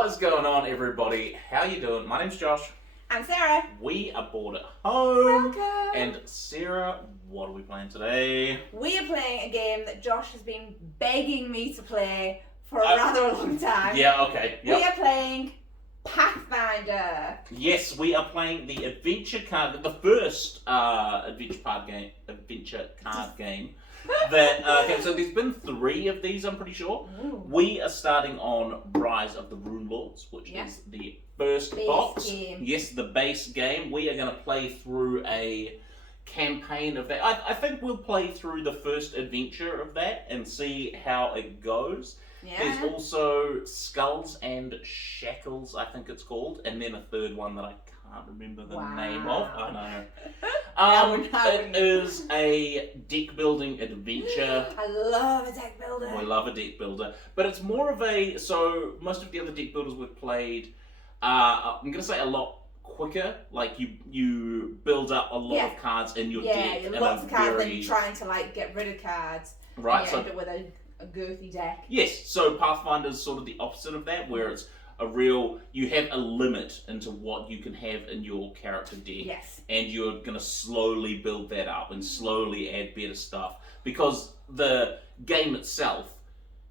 What is going on, everybody? How you doing? My name's Josh. I'm Sarah. We are bored at home. Welcome. And Sarah, what are we playing today? We are playing a game that Josh has been begging me to play for a rather long time. Yeah, okay. Yep. We are playing Pathfinder. Yes, we are playing the adventure card, the first adventure card game. That okay, so there's been 3 of these, I'm pretty sure. Ooh. We are starting on Rise of the Runelords, which is the first box. Game. Yes, the base game. We are going to play through a campaign of that. I think we'll play through the first adventure of that and see how it goes. Yeah. There's also Skulls and Shackles, I think it's called, and then a third one that I can't remember the name of. I know. It is a deck building adventure. I love a deck builder. I love a deck builder, but it's more of a, so most of the other deck builders we've played, I'm going to say a lot quicker. Like you build up a lot of cards in your deck. Yeah, lots of cards, then you're trying to get rid of cards. Right. And you end up with a girthy deck. Yes, so Pathfinder's sort of the opposite of that, where it's you have a limit into what you can have in your character deck. Yes. And you're going to slowly build that up and slowly add better stuff. Because the game itself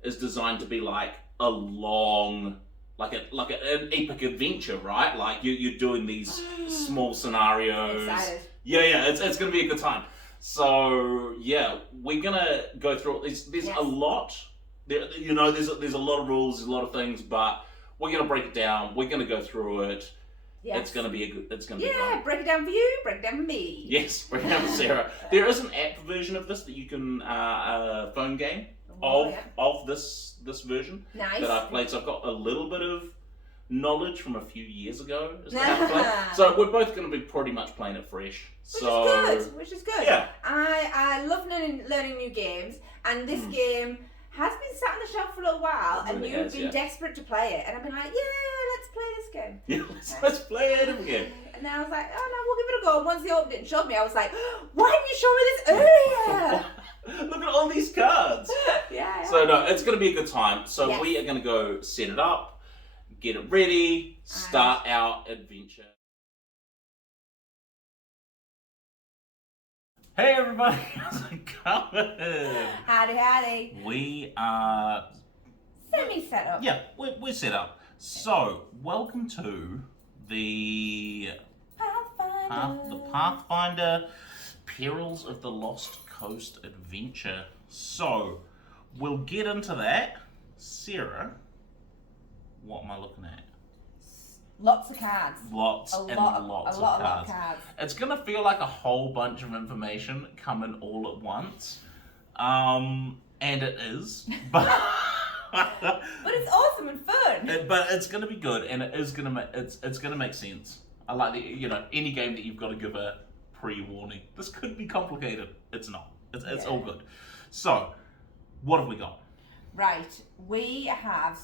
is designed to be like a long, like an epic adventure, right? Like you're doing these small scenarios. Excited. Yeah, it's going to be a good time. So yeah, we're going to go through it. There's a lot. There's a lot of rules, there's a lot of things, but we're going to break it down. We're going to go through it. Yes. It's going to be be fun. Yeah, break it down for you, break it down for me. Yes, break it down for Sarah. There is an app version of this that you can phone game of this version that I've played. So I've got a little bit of knowledge from a few years ago as to how to play. So we're both going to be pretty much playing it fresh. Which is good. Yeah. I love learning new games, and this game has been sat on the shelf for a little while, and you've been desperate to play it, and I've been like, yeah, let's play this game. Yeah, let's play it again. And then I was like, oh no, we'll give it a go. And once they opened it and showed me, I was like, why didn't you show me this earlier? Look at all these cards. Yeah. So no, it's going to be a good time. So we are going to go set it up, get it ready, start our adventure. Hey everybody, how's it going? Howdy. We are semi-set up. Yeah, we're set up. So, welcome to the Pathfinder Perils of the Lost Coast adventure. So, we'll get into that. Sarah, what am I looking at? Lots of cards. Lots of cards. It's going to feel like a whole bunch of information coming all at once. And it is. But it's awesome and fun. But it's going to be good, and it is going to it's going to make sense. I like any game that you've got to give a pre-warning. This could be complicated. It's not. It's all good. So, what have we got? Right, we've got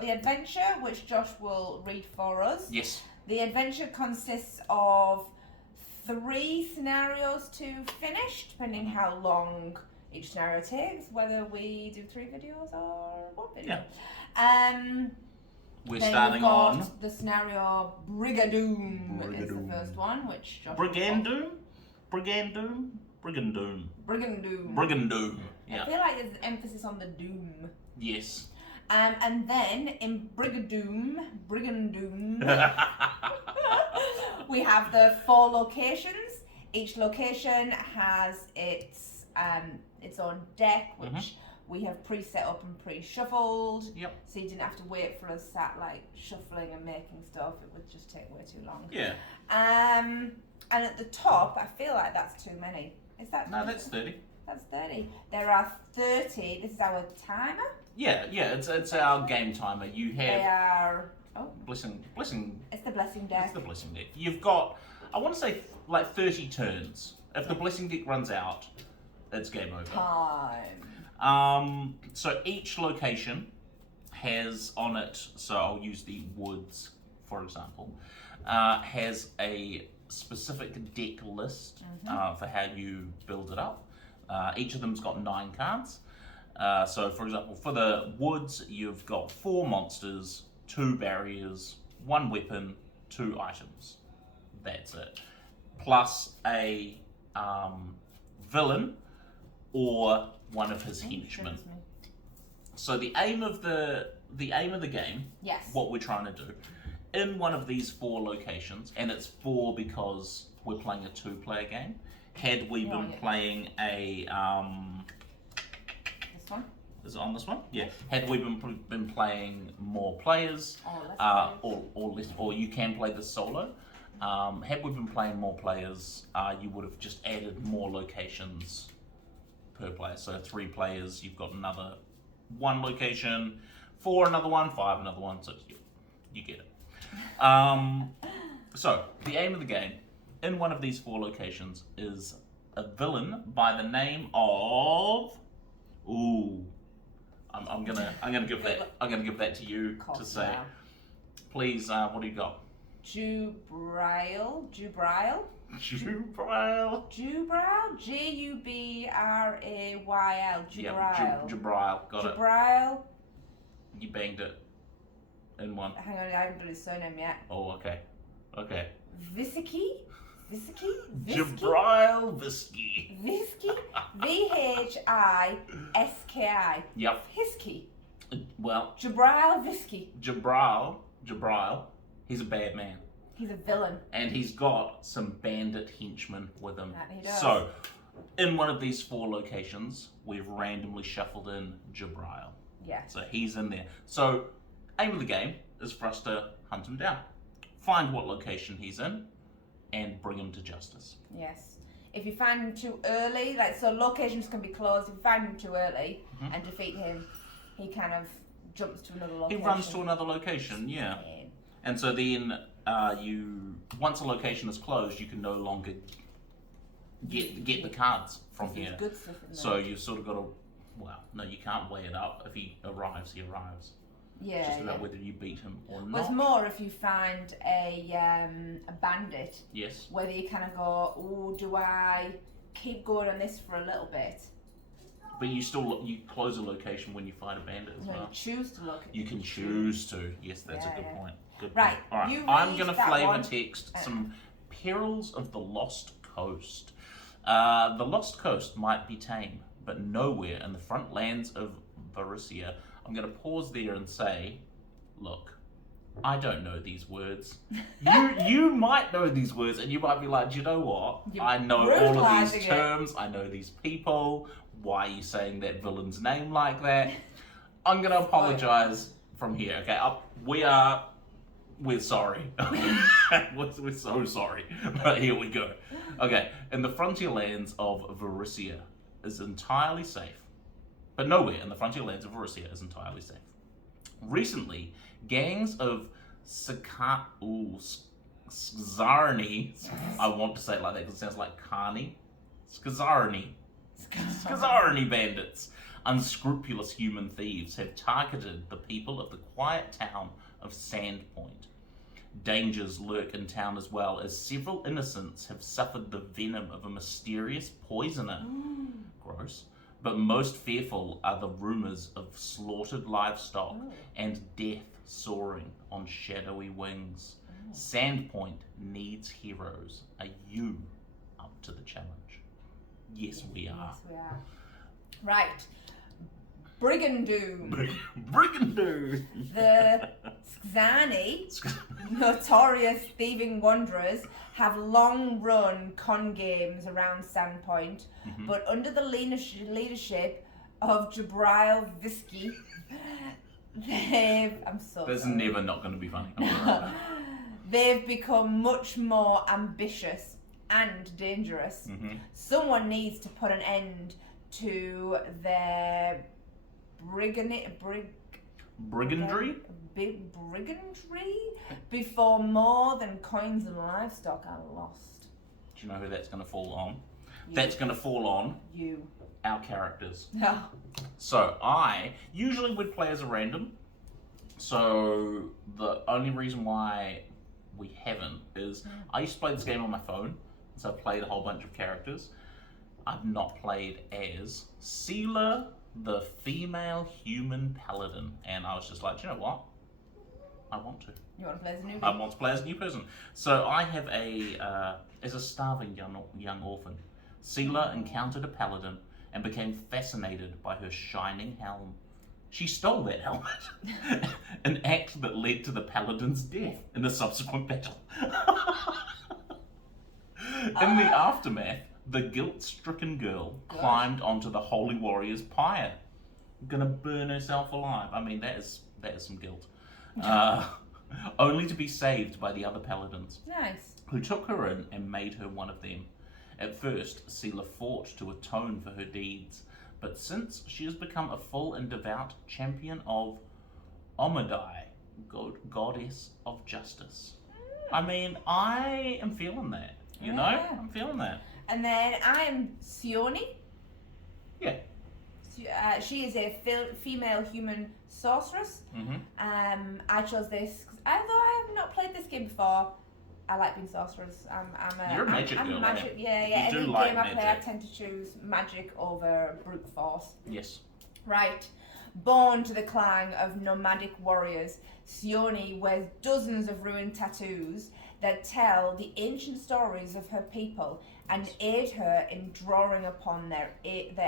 the adventure, which Josh will read for us. Yes. The adventure consists of 3 scenarios to finish, depending how long each scenario takes, whether we do 3 videos or 1 video. Yeah. We're then starting on the scenario Brigandoom is the first one, which Josh Brigandoom? Brigandoom. Yeah. I feel like there's emphasis on the doom. Yes. And then in Brigandoom, we have the 4 locations. Each location has its own deck, which we have pre-set up and pre-shuffled. Yep. So you didn't have to wait for us sat shuffling and making stuff. It would just take way too long. Yeah. And at the top, I feel like that's too many. Is that? No, that's 30. That's 30. There are 30. This is our timer. Yeah. It's our game timer. You have. They are. Blessing. It's the blessing deck. It's the blessing deck. You've got, I want to say, 30 turns. If the blessing deck runs out, it's game over. Time. So each location has on it. So I'll use the woods, for example. Has a specific deck list for how you build it up. Each of them's got 9 cards. So for example, for the woods, you've got 4 monsters, 2 barriers, 1 weapon, 2 items. That's it. Plus a villain or one of his henchmen. So the aim of the game, yes, what we're trying to do, in one of these 4 locations, and it's 4 because we're playing a 2-player game. Had we been playing a this one? Is it on this one? Yeah. Had we been playing more players, or you can play this solo. Had we been playing more players, you would have just added more locations per player. So 3 players, you've got another 1 location, 4 another one, 5 another one. So you get it. So the aim of the game in one of these 4 locations is a villain by the name of. I'm gonna give that to you to say. Please, what do you got? Jubril. Jubril. Jubril. Jubrayl. Yeah, Jubril. Got it. Jubril. You banged it in one. Hang on, I haven't done his surname yet. Oh, okay. Visky. Jubril Visky. VHISKI. Yep. Hisky. Well. Jubril Visky. Jubril. He's a bad man. He's a villain. And he's got some bandit henchmen with him. That he does. So, in one of these 4 locations, we've randomly shuffled in Jubril. Yeah. So he's in there. So, aim of the game is for us to hunt him down. Find what location he's in, and bring him to justice. Yes. If you find him too early, so locations can be closed. If you find him too early and defeat him, he kind of jumps to another location. He runs to another location, yeah. And so then once a location is closed, you can no longer get the cards from here. Good stuff in there. So you sort of got to, you can't weigh it up. If he arrives, he arrives. Yeah. It's just about whether you beat him or not. Well, it's more if you find a bandit. Yes. Whether you kind of go, do I keep going on this for a little bit? But you close a location when you find a bandit as well. You choose to look. You can choose to. Yes, that's a good point. Good right. Point. All right. I'm going to flavor text some Perils of the Lost Coast. The Lost Coast might be tame, but nowhere in the front lands of Varissia. I'm going to pause there and say, look, I don't know these words. You might know these words, and you might be like, do you know what? I know all of these terms. I know these people. Why are you saying that villain's name like that? I'm going to apologize from here, okay? We're sorry. We're so sorry. But here we go. Okay, in the frontier lands of Varissia is entirely safe. But nowhere in the frontier lands of Varissia is entirely safe. Recently, gangs of Skazarni, I want to say it like that because it sounds like Carney. Skazarni bandits, unscrupulous human thieves, have targeted the people of the quiet town of Sandpoint. Dangers lurk in town as well, as several innocents have suffered the venom of a mysterious poisoner. Gross. But most fearful are the rumors of slaughtered livestock and death soaring on shadowy wings. Sandpoint needs heroes. Are you up to the challenge? Yes, we are. Yes, we are. Right. Brigandoom. Brigandoom. The Skzani, notorious thieving wanderers, have long run con games around Sandpoint, but under the leadership of Jubril Visky, That's never not going to be funny. They've become much more ambitious and dangerous. Someone needs to put an end to their brigandry before more than coins and livestock are lost. Do you know who that's going to fall on? That's going to fall on you. Our characters. No. So I usually would play as a random. So the only reason why we haven't is I used to play this game on my phone, so I played a whole bunch of characters. I've not played as Seela, the female human paladin, and I was just like, you know what? I want to. You want to play as a newbie? I want to play as a new person. So I have as a starving young orphan, Seela encountered a paladin and became fascinated by her shining helm. She stole that helmet, an act that led to the paladin's death in a subsequent battle. In the aftermath, the guilt-stricken girl climbed onto the holy warrior's pyre, gonna burn herself alive. I mean, that is some guilt. Only to be saved by the other paladins. Nice. Who took her in and made her one of them. At first, Seela fought to atone for her deeds, but since she has become a full and devout champion of Omidai, goddess of justice. I mean, I am feeling that. You know? I'm feeling that. And then I'm Sione. Yeah. She is a female human sorceress. I chose this because although I have not played this game before, I like being sorcerers. You're a magic girl, magic, yeah. You Any do like game I play, I magic. tend to choose magic over brute force. Yes. Right. Born to the clan of nomadic warriors, Sione wears dozens of ruined tattoos that tell the ancient stories of her people and aid her in drawing upon their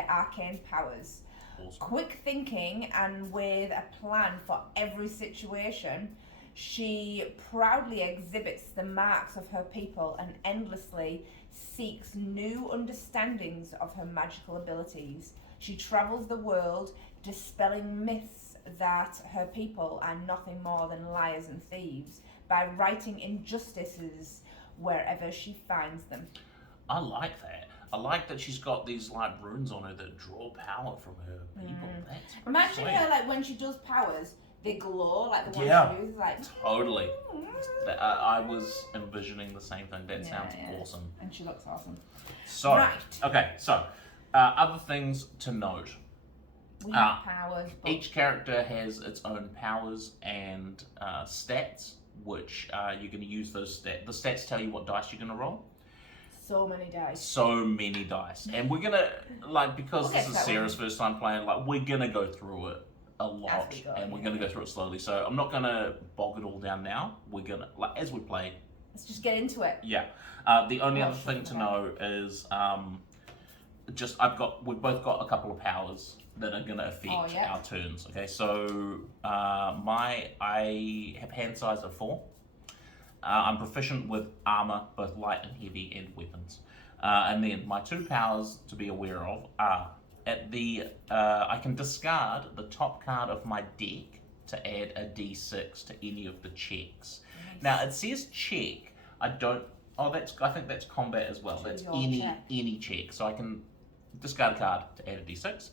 arcane powers. Awesome. Quick thinking and with a plan for every situation, she proudly exhibits the marks of her people and endlessly seeks new understandings of her magical abilities. She travels the world dispelling myths that her people are nothing more than liars and thieves by righting injustices wherever she finds them. I like that. I like that she's got these like runes on her that draw power from her people. That's pretty Imagine sweet. her like when she does powers, they glow like the ones Yeah. she uses, like Totally. I was envisioning the same thing. That sounds awesome. And she looks awesome. So, Right. okay, so other things to note. We have powers. But Each character has its own powers and stats, which you're going to use those stats. The stats tell you what dice you're going to roll. so many dice. So many dice. And we're going to, like, because We'll get this to is that Sarah's first time playing, like, we're going to go through it a lot. we go, And we're going to go through it slowly. So I'm not going to bog it all down now. We're going to, like, as we play. Let's just get into it. Yeah. The only other thing to know is we've both got a couple of powers that are going to affect our turns. Okay, so I have hand size of 4. I'm proficient with armor, both light and heavy, and weapons. And then my 2 powers to be aware of are I can discard the top card of my deck to add a d6 to any of the checks. Nice. Now it says check. I think that's combat as well. That's any check. So I can discard a card to add a d6.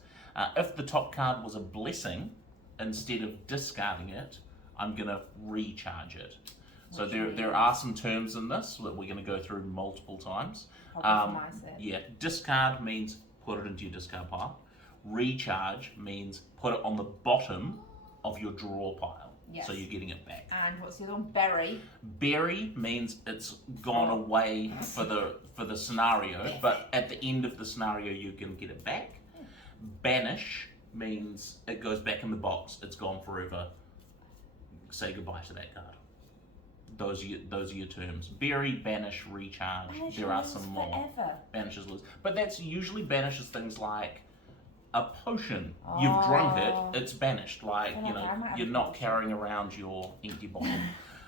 If the top card was a blessing, instead of discarding it, I'm gonna recharge it. So there are some terms in this that we're going to go through multiple times. Discard means put it into your discard pile. Recharge means put it on the bottom of your draw pile. Yes. So you're getting it back. And what's the other one? Bury. Bury means it's gone away for the scenario, but at the end of the scenario you can get it back. Banish means it goes back in the box. It's gone forever. Say goodbye to that card. Those are your terms. Bury, banish, recharge. Banish there are some more. Forever. Banishes lose. But that's usually banishes things like a potion. You've drunk it, it's banished. Like, you're not carrying around your empty bottle.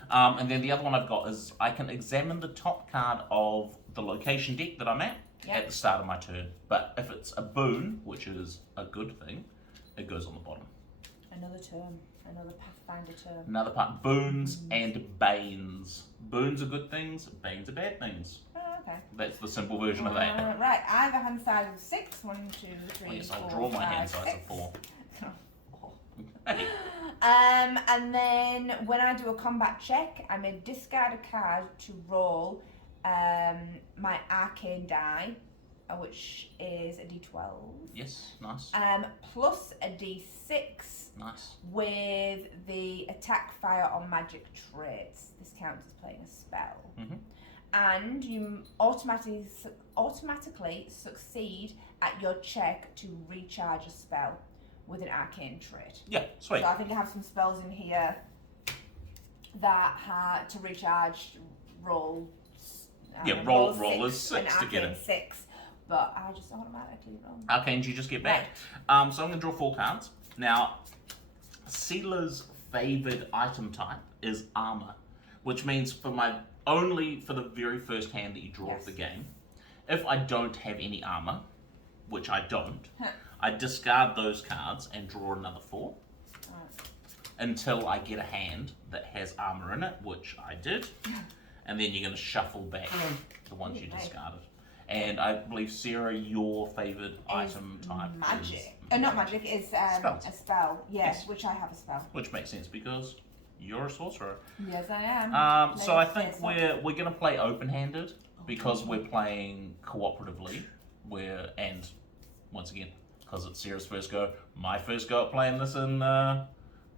And then the other one I've got is I can examine the top card of the location deck that I'm at the start of my turn. But if it's a boon, which is a good thing, it goes on the bottom. Another term. Another Pathfinder term. Another part, boons and banes. Boons are good things, banes are bad things. Oh, okay. That's the simple version of that. Right, I have a hand size of 6. 1, 2, 3, Yes, I'll 4, draw my 5, hand size 6. of 4. And then when I do a combat check, I may discard a card to roll my arcane die, which is a d12. Yes, nice. Plus a d6. Nice. With the attack, fire, or magic traits. This counts as playing a spell. Mm-hmm. And you automatically succeed at your check to recharge a spell with an arcane trait. Yeah, sweet. So I think I have some spells in here that had to recharge roll. Roll is 6 an to get arcane it. 6, but I just automatically roll. Arcane, you just get back. Right. So I'm going to draw 4 cards. Now, Sealer's favoured item type is armour, which means for the very first hand that you draw of the game, if I don't have any armour, which I don't, I discard those cards and draw another 4 until I get a hand that has armour in it, which I did, and then you're going to shuffle back the ones you discarded. And I believe, Sarah, your favoured item type magic. is... Not magic, is a spell. Yes, which I have a spell. Which makes sense because you're a sorcerer. Yes, I am. So I think we're going to play open-handed because we're playing cooperatively. And once again, because it's Sarah's first go, my first go at playing this in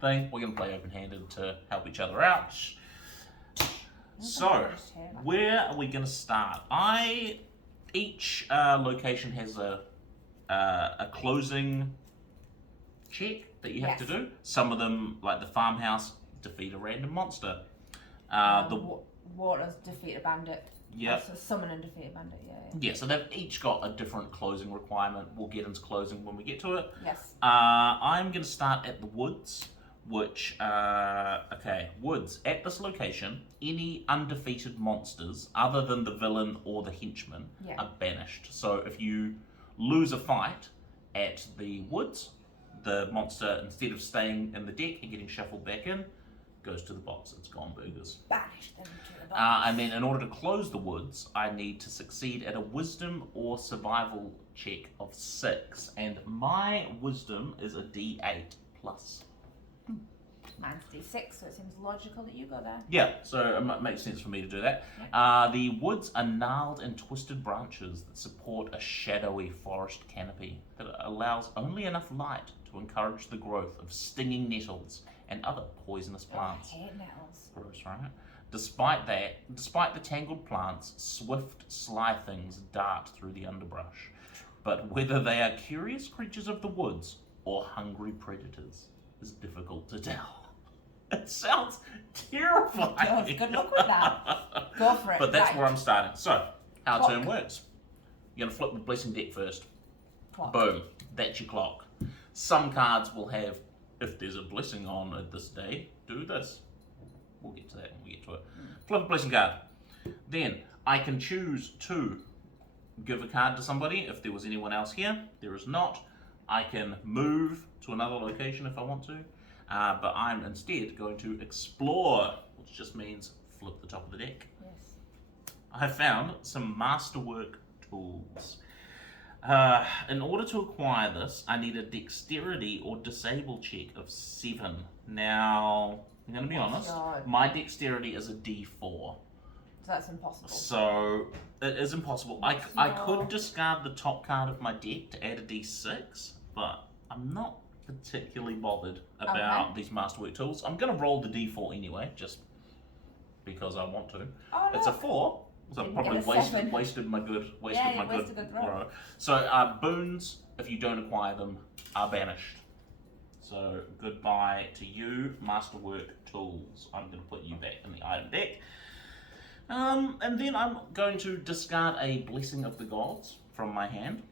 thing, we're going to play open-handed to help each other out. So, where are we going to start? Each location has a closing check that you have to do. Some of them, like the farmhouse, defeat a random monster. The waters defeat a bandit. Yeah. Summon and defeat a bandit. Yeah. So they've each got a different closing requirement. We'll get into closing when we get to it. Yes. I'm going to start at the woods. Which, woods. At this location, any undefeated monsters, other than the villain or the henchman, are banished. So if you lose a fight at the woods, the monster, instead of staying in the deck and getting shuffled back in, goes to the box. It's gone burgers. Banish them to the box. And then in order to close the woods, I need to succeed at a wisdom or survival check of 6. And my wisdom is a D8 plus. Mine's D6, so it seems logical that you go there. Yeah, so it makes sense for me to do that. The woods are gnarled and twisted branches that support a shadowy forest canopy that allows only enough light to encourage the growth of stinging nettles and other poisonous plants. I hate nettles. Gross, right? Despite the tangled plants, swift, sly things dart through the underbrush. But whether they are curious creatures of the woods or hungry predators is difficult to tell. It sounds terrifying. Good luck with that. Go for it. But that's where I'm starting. So, our turn works. You're going to flip the blessing deck first. Clock. Boom. That's your clock. Some cards will have, if there's a blessing on it this day, do this. We'll get to that when we get to it. Flip a blessing card. Then, I can choose to give a card to somebody if there was anyone else here. There is not. I can move to another location if I want to. But I'm instead going to explore, which just means flip the top of the deck. Yes. I found some masterwork tools. In order to acquire this, I need a dexterity or disable check of 7. Now, I'm going to be honest, my dexterity is a D4. So that's impossible. So, it is impossible. I could discard the top card of my deck to add a D6, but I'm not particularly bothered about these masterwork tools. I'm going to roll the D4 anyway, just because I want to. Oh, no. It's a 4, so I've probably wasted my good roll. So boons, if you don't acquire them, are banished. So goodbye to you, masterwork tools. I'm going to put you back in the item deck. And then I'm going to discard a blessing of the gods from my hand.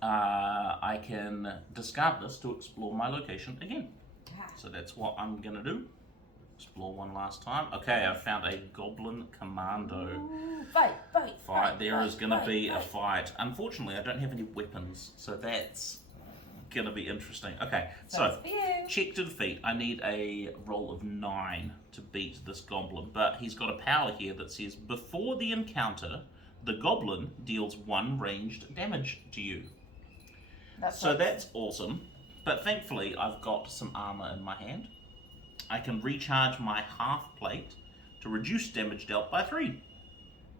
I can discard this to explore my location again. So that's what I'm going to do. Explore one last time. Okay, I found a goblin commando. Ooh, fight. There is going to be a fight. Unfortunately, I don't have any weapons, so that's going to be interesting. Okay, so check to defeat. I need a roll of 9 to beat this goblin, but he's got a power here that says before the encounter, the goblin deals 1 ranged damage to you. That's awesome. But thankfully, I've got some armor in my hand. I can recharge my half plate to reduce damage dealt by 3.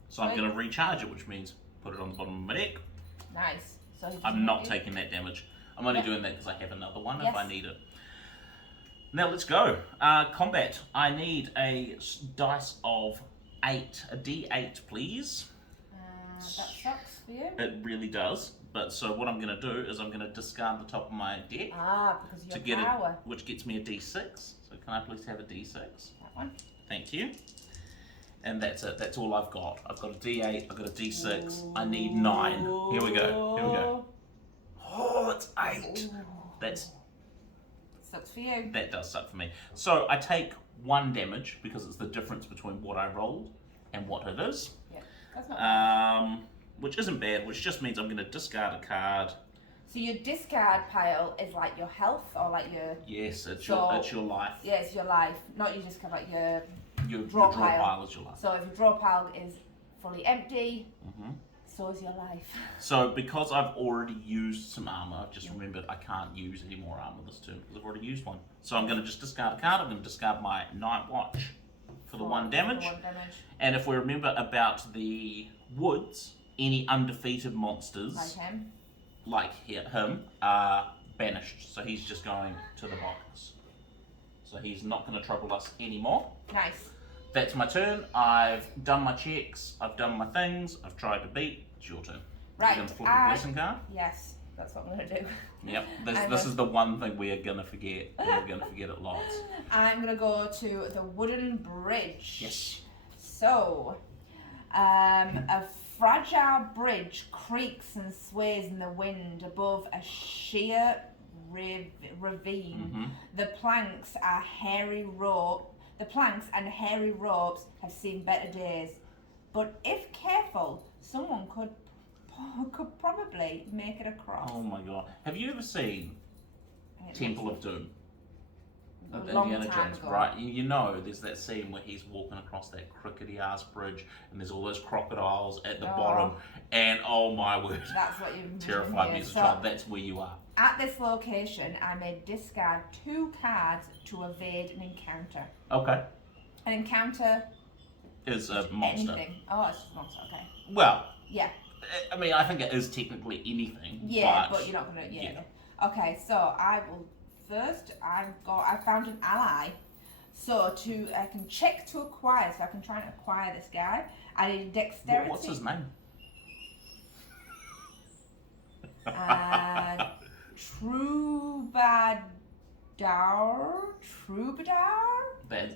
So I'm going to recharge it, which means put it on the bottom of my deck. Nice. So I'm not taking that damage. I'm only doing that because I have another one if I need it. Now let's go. Combat. I need a dice of 8. A D8, please. That sucks for you. It really does. But so what I'm going to do is I'm going to discard the top of my deck because you have to get power. which gets me a D6. So can I please have a D6? one. Thank you. And that's it. That's all I've got. I've got a D8. I've got a D6. I need 9. Here we go. Oh, it's 8. That's Sucks for you. That does suck for me. So I take 1 damage because it's the difference between what I rolled and what it is. Yeah, that's not bad. Which isn't bad, which just means I'm going to discard a card. So your discard pile is like your health or like your... Yes, it's your life. Yeah, it's your life. Not your discard, like your draw pile is your life. So if your draw pile is fully empty, so is your life. So because I've already used some armor, I've just remembered I can't use any more armor this turn because I've already used one. So I'm going to just discard a card. I'm going to discard my Night Watch for the 1 damage. And if we remember about the woods, any undefeated monsters like him are banished. So he's just going to the box. So he's not going to trouble us anymore. Nice. That's my turn. I've done my checks. I've done my things. I've tried to beat. It's your turn. Right. You're going to flip a blessing card? Yes, that's what I'm going to do. Yep. This is the one thing we are going to forget. We're going to forget it lots. I'm going to go to the wooden bridge. Yes. So, a fragile bridge creaks and sways in the wind above a sheer ravine. The planks and hairy ropes have seen better days, but if careful, someone could probably make it across. Oh my god! Have you ever seen Temple of Doom? A long Indiana time Jones, ago. right? You know, there's that scene where he's walking across that crickety ass bridge, and there's all those crocodiles at the bottom, and oh my word, that's what you've terrified me as a child. That's where you are. At this location, I may discard 2 cards to evade an encounter. Okay. An encounter is a monster. Anything. Oh, it's just a monster. Okay. Well. Yeah. I mean, I think it is technically anything. Yeah, but you're not gonna. Yeah. Okay, so I will. First, I found an ally. So I can check to acquire. So I can try and acquire this guy. I need dexterity. What's his name? Troubadour.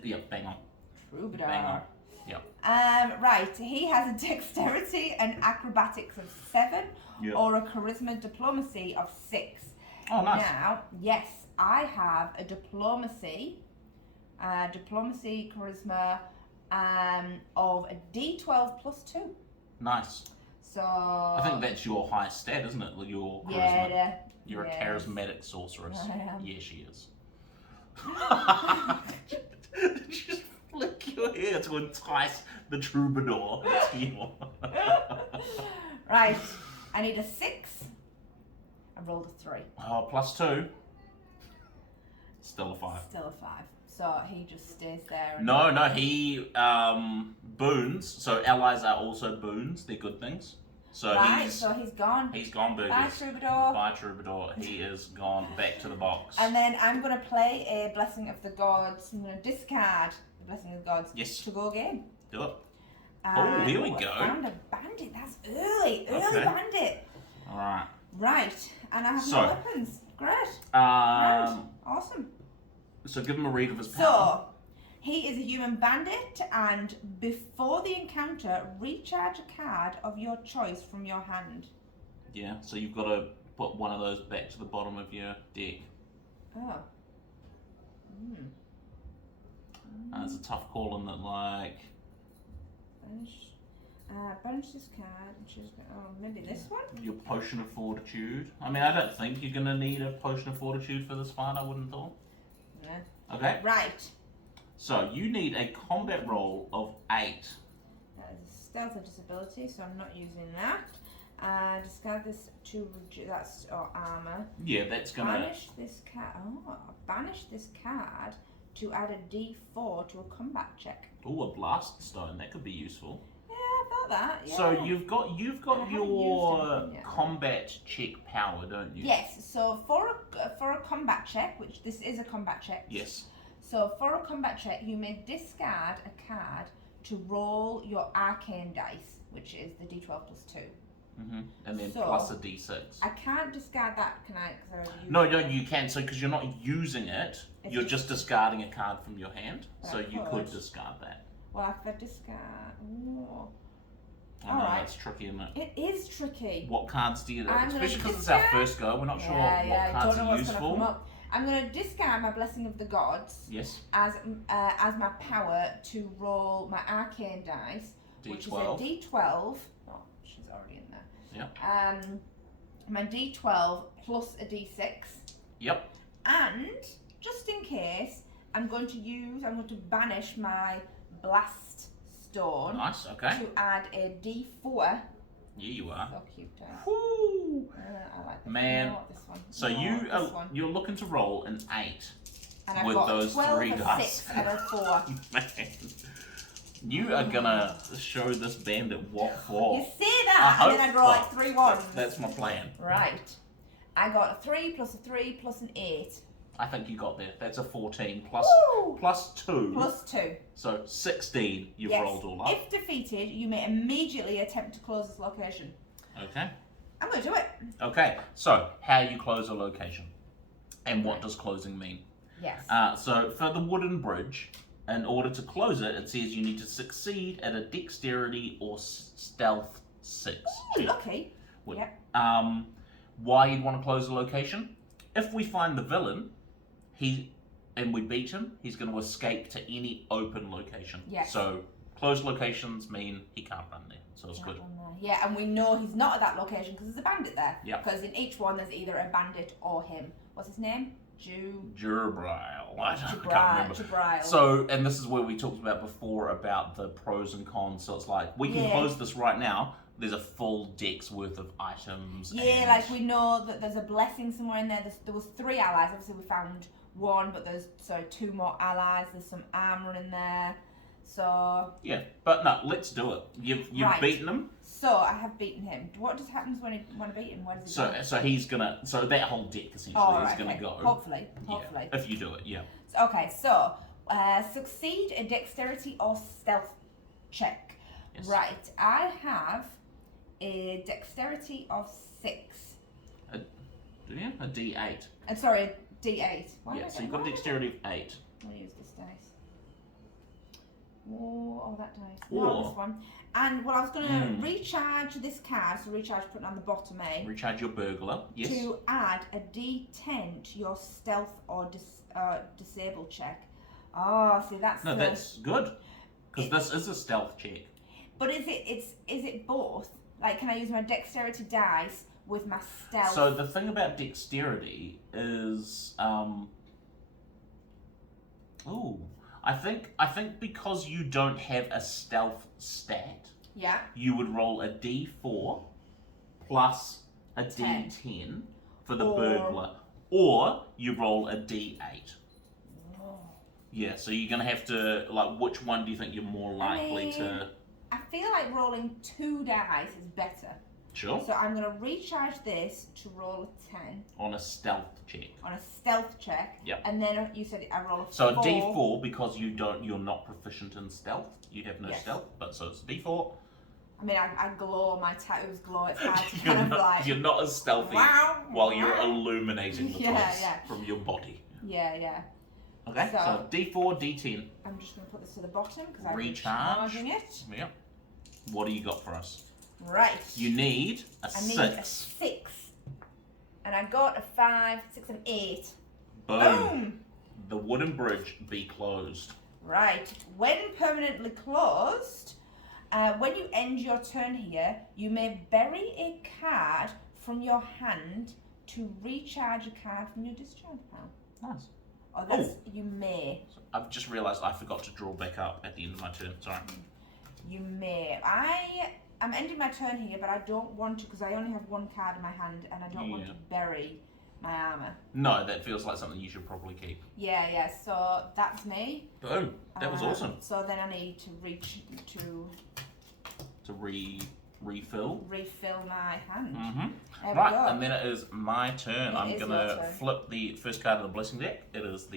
Yeah, bang on. Troubadour. Bang on. Yep. Right, he has a dexterity and acrobatics of 7 or a charisma diplomacy of 6. Oh, nice. Now, yes, I have a diplomacy charisma of a D12 plus 2. Nice. So I think that's your highest stat, isn't it? Your charisma. Yeah. You're a charismatic sorceress. I am. Yeah, she is. Just flick your hair to entice the troubadour. Right, I need a 6. I rolled a 3. Oh, plus 2. Still a 5. Still a 5. So he just stays there. And No, he boons. So allies are also boons. They're good things. So so he's gone. He's gone, burgers. Bye, troubadour. Bye, troubadour. He is gone back to the box. And then I'm going to play a Blessing of the Gods. I'm going to discard the Blessing of the Gods to go again. Do it. Oh, here we go. I found a bandit. That's early bandit. All right. Right, and I have no weapons. Great. Awesome. So give him a read of his power. So, he is a human bandit, and before the encounter, recharge a card of your choice from your hand. Yeah, so you've got to put one of those back to the bottom of your deck. Oh. It's a tough call, isn't it? Like... Banish this card and choose. Oh, maybe this one? Your Potion of Fortitude. I mean, I don't think you're going to need a Potion of Fortitude for this fight, I wouldn't have thought. Yeah. Okay. Right. So, you need a combat roll of 8. That is a stealth or disability, so I'm not using that. Discard this to reduce. That's armor. Yeah, that's going to... Banish this card. Oh, banish this card to add a D4 to a combat check. Oh, a Blast Stone. That could be useful. That, yeah. So you've got your combat check power, don't you? Yes. So for a combat check, which this is a combat check. Yes. So for a combat check, you may discard a card to roll your arcane dice, which is the D12 plus 2. And then So, plus a d6. I can't discard that, can I? 'Cause I already used No, it. you can. So because you're not using it, It's you're just discarding a card from your hand. But So I you could. could discard that. Well, if I discard... Ooh. I know, Alright. it's tricky, isn't it? It is tricky. What cards do you... I'm gonna Especially because it's our discard- first go, we're not sure Yeah, what I cards don't know are what's going to come useful. up. I'm going to discard my Blessing of the Gods Yes. as my power to roll my Arcane dice, which is a D12. D12. Oh, she's already in there. Yep. My D12 plus a D6. Yep. And, just in case, I'm going to banish my Blast Stone Nice, okay. to add a D4. Yeah, you are. So cute, dice. Woo! I like this Man. one. I want this one. So No, this one. you're looking to roll an 8 And I've with got those 12, 3 a dice. 6, and a 4. Man, you are gonna show this bandit what for. You say that, and then I draw like 3 ones. That's my plan. Right. I got a 3 plus a 3 plus an 8. I think you got there. That's a 14 plus, Woo! plus 2. Plus 2. So 16 you've Yes. rolled all up. If defeated, you may immediately attempt to close this location. Okay. I'm going to do it. Okay, so how you close a location. And what does closing mean? Yes. So for the wooden bridge, in order to close it, it says you need to succeed at a dexterity or stealth 6. Ooh, lucky. Would- Yep. Why you'd want to close the location? If we find the villain, and we beat him, he's going to escape to any open location. Yes. So closed locations mean he can't run there. So it's good. Yeah, and we know he's not at that location because there's a bandit there. Yep. Because in each one there's either a bandit or him. What's his name? Jubril. I can't remember. Jubril. So, and this is where we talked about before about the pros and cons. So it's like, we can close this right now. There's a full deck's worth of items. Yeah, and like we know that there's a blessing somewhere in there. There was 3 allies. Obviously we found 1, but there's 2 more allies. There's some armor in there. So yeah, but no, let's do it. You've Right. beaten him. So I have beaten him. What just happens when I beat him? Where does he go? So he's gonna. So that whole deck essentially Oh, is right, gonna okay. go. Hopefully. Yeah, if you do it, yeah. Okay, so succeed a dexterity or stealth check. Yes. Right, I have a dexterity of 6. Do you? A D8. Sorry, a D8. Why Yeah, did I so get- you've got a why? dexterity of 8. I'll use this dice. Oh, that dice. Or- No, this one. And well, I was going to recharge this card, so recharge putting on the bottom A, Recharge your burglar. Yes. to add a D10 to your stealth or disable check. Oh, see, that's No, the... that's good. Because this is a stealth check. But is it both? Like, can I use my dexterity dice with my stealth? So the thing about dexterity is, I think because you don't have a stealth stat, Yeah. you would roll a D4 plus a 10. D10 for the Or- burglar, or you roll a D8. Oh. Yeah, so you're gonna have to like, which one do you think you're more likely to? I feel like rolling 2 dice is better. Sure. So I'm going to recharge this to roll a 10 On a stealth check. on a stealth check. Yep. And then you said I roll a 4. So a D4 because you're not proficient in stealth. You have no Yes. stealth, but so it's D4. I mean, I glow, my tattoos glow. It's hard to you're, kind of like... you're not as stealthy Wow, while you're wow. illuminating the Yeah, place yeah. from your body. Yeah. Okay, so So- D4, D10. I'm just going to put this to the bottom because I'm Recharge. recharging it. Yep. What do you got for us? Right. You need a I need 6. a 6. And I got a 5, 6, and 8. Boom. Boom! The wooden bridge be closed. Right. When permanently closed, when you end your turn here, you may bury a card from your hand to recharge a card from your discharge pile. Nice. Or that's, you may. I've just realised I forgot to draw back up at the end of my turn. Sorry. You may. I'm ending my turn here, but I don't want to because I only have 1 card in my hand and I don't want to bury my armour. No, that feels like something you should probably keep. Yeah, so that's me. Boom. That was awesome. So then I need to reach to refill. refill my hand. Mm-hmm. There Right, we go. and then it is my turn. It I'm is your gonna turn. flip the first card of the blessing deck. It is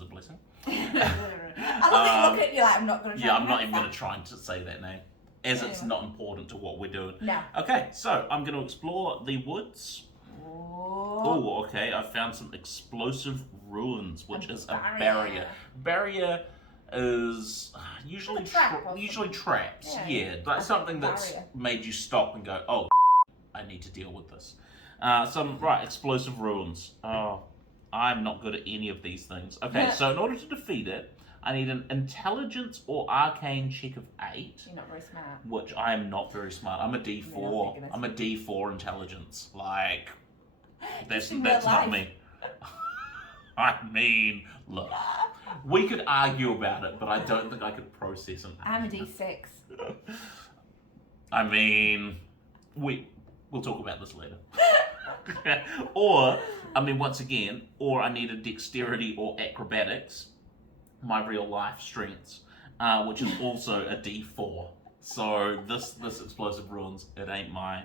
a blessing. I love it. Look at you like I'm not going to try. Yeah, I'm and not pronounce even that. gonna try to say that name. as it's not important to what we're doing. No. Okay, so I'm going to explore the woods. Oh, okay. I found some explosive ruins, which is a barrier. Barrier is usually traps. Yeah, like something that's made you stop and go, oh, I need to deal with this. Explosive ruins. Oh, I'm not good at any of these things. Okay, so in order to defeat it, I need an intelligence or arcane check of 8. You're not very smart. Which I am not very smart. I'm a D4. I'm a D4 intelligence. Like, that's not me. I mean, look, we could argue about it, but I don't think I could process an I'm a D6. I mean, we'll talk about this later. Or, I mean, once again, or I need a dexterity or acrobatics, my real life strengths, which is also a D4. So this explosive ruins, it ain't my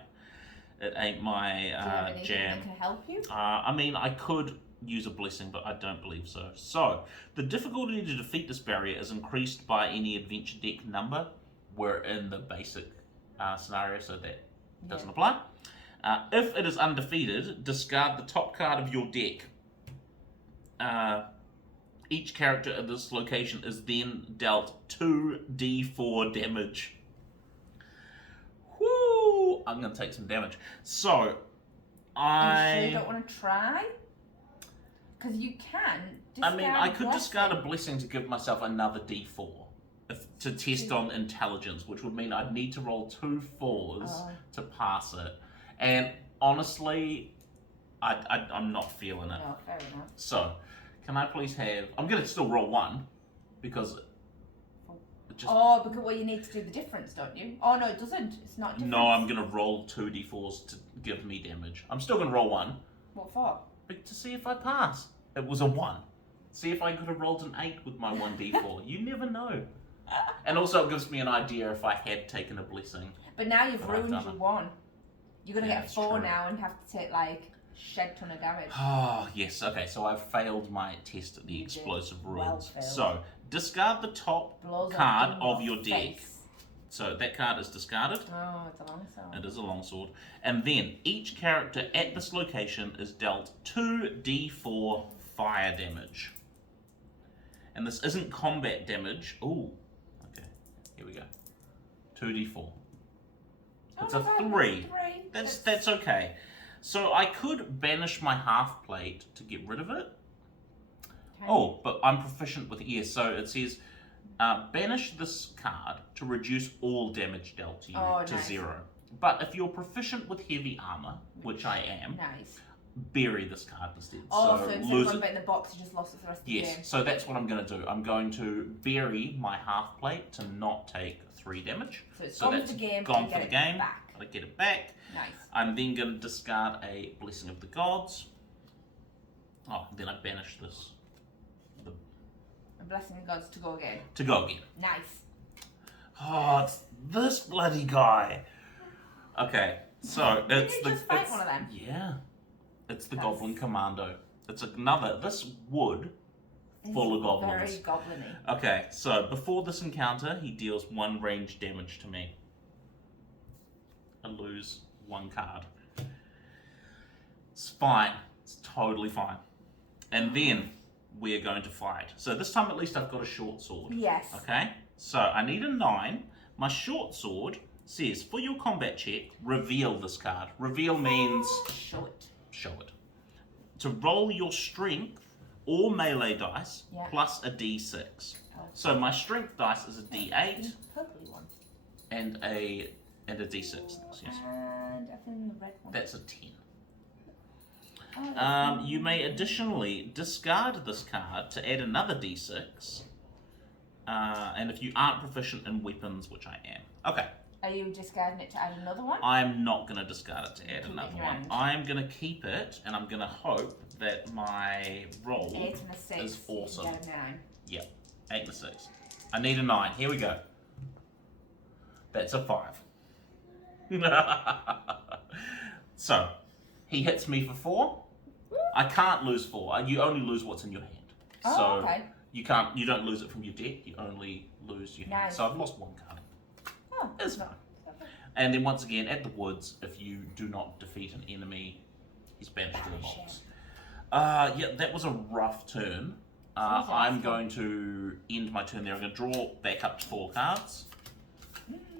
jam. That can help you? I mean, I could use a blessing, but I don't believe so. So the difficulty to defeat this barrier is increased by any adventure deck number. We're in the basic scenario, so that doesn't apply. If it is undefeated, discard the top card of your deck. Each character at this location is then dealt 2d4 damage. Whoo! I'm going to take some damage. So, Are you sure you don't want to try? Because you can discard I could discard a blessing to give myself another d4 to test on intelligence, which would mean I'd need to roll 2 4s to pass it. And honestly, I'm not feeling it. No, fair enough. So, can I please have... I'm going to still roll 1, because... because you need to do the difference, don't you? Oh, no, it doesn't. It's not difference. No, I'm going to roll 2 d4s to give me damage. I'm still going to roll 1. What for? To see if I pass. It was a 1. See if I could have rolled an 8 with my 1d4. You never know. And also it gives me an idea if I had taken a blessing. But now you've ruined your 1. You're going to get a 4 now and have to take, shed ton of damage. Oh, yes. Okay, so I've failed my test at the explosive ruins. So, discard the top card of your deck. So, that card is discarded. Oh, it's a longsword. It is a longsword. And then, each character at this location is dealt 2d4 fire damage. And this isn't combat damage. Ooh. Okay, here we go. 2d4. It's a 3. That's okay. So I could banish my half plate to get rid of it. Okay. Oh, but I'm proficient with so it says banish this card to reduce all damage dealt to you to 0. But if you're proficient with heavy armor, which I am, bury this card instead. Oh, so instead of putting it in the box, you just lost it for the rest of the game. Yes, so that's what I'm going to do. I'm going to bury my half plate to not take 3 damage. So it's gone for the game. Gone for the game. I get it back. Nice. I'm then going to discard a Blessing of the Gods. Oh, then I banish this. A Blessing of the Gods to go again. To go again. Nice. Oh, it's this bloody guy. Okay, so it's Did you just fight one of them? Yeah. It's the Goblin Commando. It's this wood full of goblins. Very goblin-y. Okay, so before this encounter, he deals 1 range damage to me. I lose 1 card. It's fine. It's totally fine. And then we're going to fight. So this time at least I've got a short sword. Yes. Okay? So I need a 9. My short sword says, for your combat check, reveal this card. Reveal means... Show it. Show it. To roll your strength or melee dice plus a d6. So my strength dice is a d8. Purpley one. And a d6. Yes. And I think the red one. That's a 10. You may additionally discard this card to add another d6. And if you aren't proficient in weapons, which I am. Okay. Are you discarding it to add another one? I'm not going to discard it to add another one. I'm going to keep it, and I'm going to hope that my roll 8 and a 6 is awesome. You get a 9. Yep, 8 and a 6. I need a 9. Here we go. That's a 5. So, he hits me for 4. I can't lose 4. You only lose what's in your hand. Oh, okay. You don't lose it from your deck. You only lose your hand. So I've lost 1 card. Oh, It's fine. And then once again, at the woods, if you do not defeat an enemy, he's banished to the box. Yeah, that was a rough turn. I'm going to end my turn there. I'm going to draw back up to 4 cards.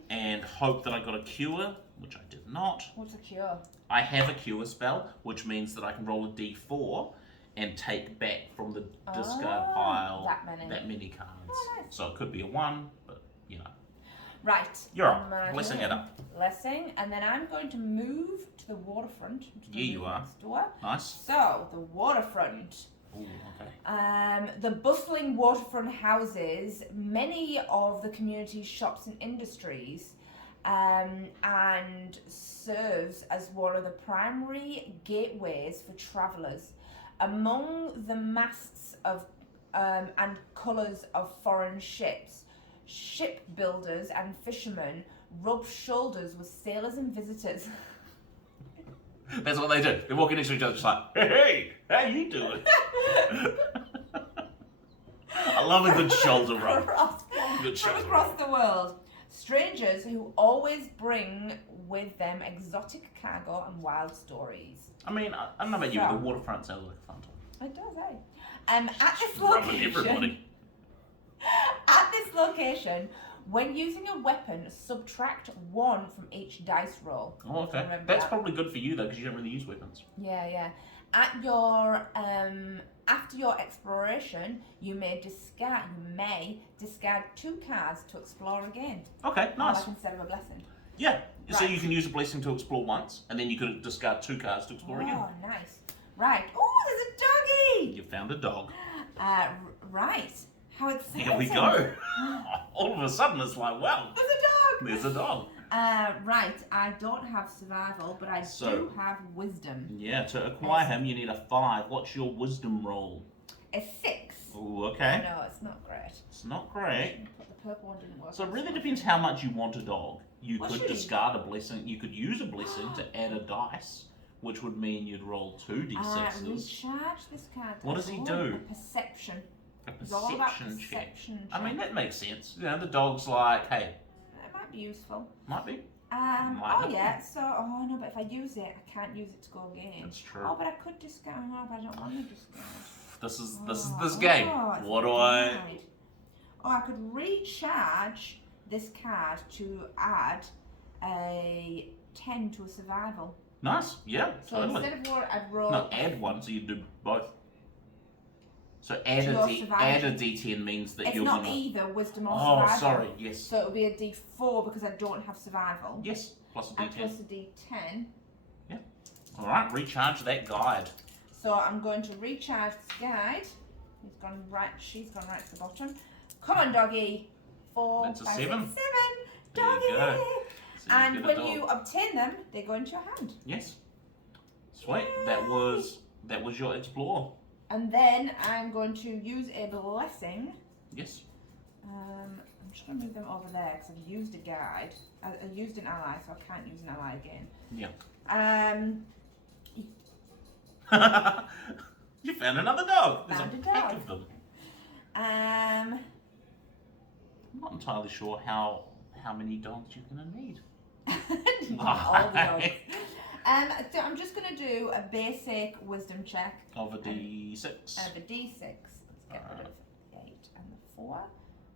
And hope that I got a cure, which I did not. What's a cure? I have a cure spell, which means that I can roll a d4 and take back from the discard pile that many cards. Oh, nice. So it could be a 1, but you know. Right. You're up. Blessing it up. Blessing, and then I'm going to move to the waterfront. Yeah, you are. Door. Nice. So, the waterfront. Ooh, okay. The bustling waterfront houses many of the community's shops and industries, and serves as one of the primary gateways for travellers. Among the masts of and colours of foreign ships, shipbuilders and fishermen rub shoulders with sailors and visitors. That's what they do. They walk into each other just like, hey, how you doing? I love a good shoulder rub. From across the world. Strangers who always bring with them exotic cargo and wild stories. I mean, I don't know about you, but the waterfront sounds like a fun time. It does, eh? At this location... At this location, when using a weapon, subtract 1 from each dice roll. Oh, okay. That's probably good for you though, because you don't really use weapons. Yeah. At your after your exploration, you may discard 2 cards to explore again. Okay, nice. Like instead of a blessing. Yeah. Right. So you can use a blessing to explore once, and then you could discard 2 cards to explore again. Oh, nice. Right. Oh, there's a doggy. You found a dog. Right. How exciting. Here we go. All of a sudden, it's like, wow. There's a dog. There's a dog. Right. I don't have survival, but I do have wisdom. Yeah, to acquire him, you need a 5. What's your wisdom roll? A 6. Ooh, okay. No, it's not great. It's not great. But the purple one didn't work. So it really depends how much you want a dog. You What could should you discard a blessing. You could use a blessing to add a dice, which would mean you'd roll 2 d6s. Recharge this card. What does he do? A perception. A It's all about perception check. perception check. I mean, that makes sense. You know, the dog's like, hey, That might be useful. might be. Oh yeah, so, no, but if I use it, I can't use it to go again. That's true. Oh, but I could discard, but I don't want to discard. This is this game. What do I... Oh, I could recharge this card to add a 10 to a survival. Nice, yeah, So totally. instead of what I'd roll... No, add 1, so you do both. So add To a, your D, survival. add a d10 means that It's you're not gonna... either wisdom or Oh, survival. sorry, yes. So it'll be a d4 because I don't have survival. Yes, plus a And d10. plus a d10. Alright, recharge that guide. So I'm going to recharge this guide. He's gone right, she's gone right to the bottom. Come on, doggy. 4, That's a 5, 7. 6, 7. There you Doggy. go. So And get a when dog. you obtain them, they go into your hand. Yes. Sweet. That was your explore. And then I'm going to use a blessing. Yes. I'm just going to move them over there because I've used a guide. I used an ally, so I can't use an ally again. Yeah. You found another dog. There's Found a a pack dog. of them. Um, I'm not entirely sure how many dogs you're gonna need. not all the dogs. So I'm just going to do a basic wisdom check. Of a d6. Of a d6. Let's get rid of the 8 and the 4.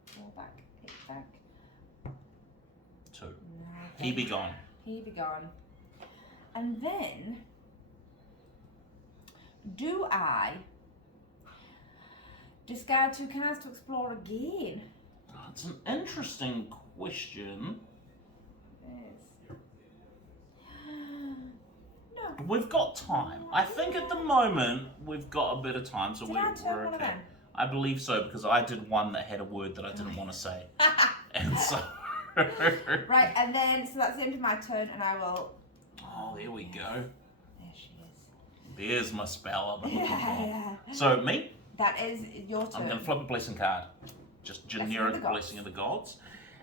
4 back, 8 back. 2. Okay. He be gone. He be gone. And then, do I discard 2 cards to explore again? That's an interesting question. Yes. No. We've got time. I think at the moment we've got a bit of time, so Did we're I turn one of okay. them? I believe so because I did one that had a word that I didn't want to say, and so. Right, and then, so that's the end of my turn, and I will... Oh, there we go. There she is. There's my spell I've been looking for. Yeah. So me, That is your turn. I'm going to flip a blessing card. Just Blessing of generic the gods. blessing of the gods.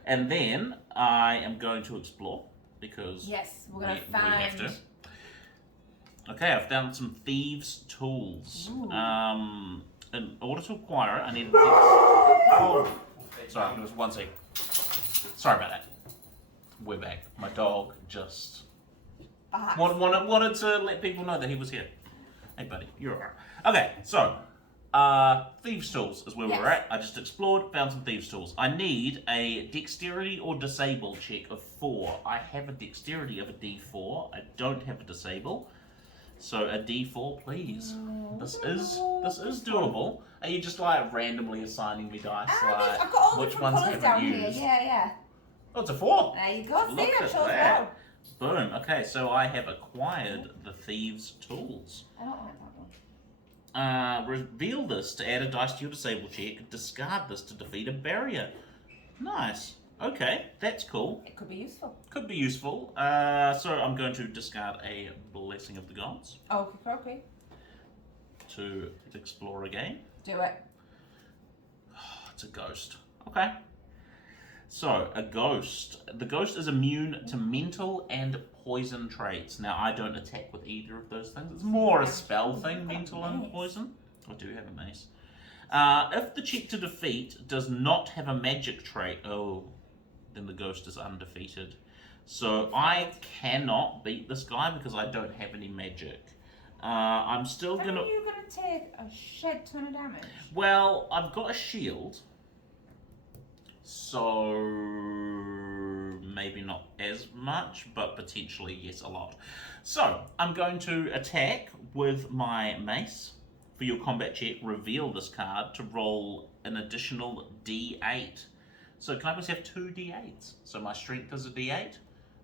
And then I am going to explore because Yes, we're going to we find... have to. Okay, I've found some thieves' tools. Ooh. In order to acquire it, I need to... Oh, sorry, it was 1 sec. Sorry about that. We're back. My dog just Perhaps. wanted to let people know that he was here. Hey, buddy, you're alright. Okay, so thieves' tools is where Yes. we're at. I just explored, found some thieves' tools. I need a dexterity or disable check of 4. I have a dexterity of a D4. I don't have a disable. So a D4, please. This is doable. Are you just like randomly assigning me dice? Like, I've got all which different ones colours haven't down used? here. Yeah. Oh, it's a 4. There you go. See, Look I at chose that. well. Boom. Okay, so I have acquired the thieves' tools. I don't like that one. Reveal this to add a dice to your disable check. Discard this to defeat a barrier. Nice. Okay, that's cool. It could be useful. Could be useful. So I'm going to discard a blessing of the gods Okay. to explore again. Do it. It's a ghost. Okay. So, a ghost. The ghost is immune to mental and poison traits. Now, I don't attack with either of those things. It's more a spell thing, mental and poison. I do have a mace. If the check to defeat does not have a magic trait, then the ghost is undefeated. So, I cannot beat this guy because I don't have any magic. I'm still gonna... Are you going to take a shed ton of damage? Well, I've got a shield. So maybe not as much, but potentially yes, a lot. So I'm going to attack with my mace. For your combat check, reveal this card to roll an additional D8. So can I just have 2 D8s? So my strength is a D8.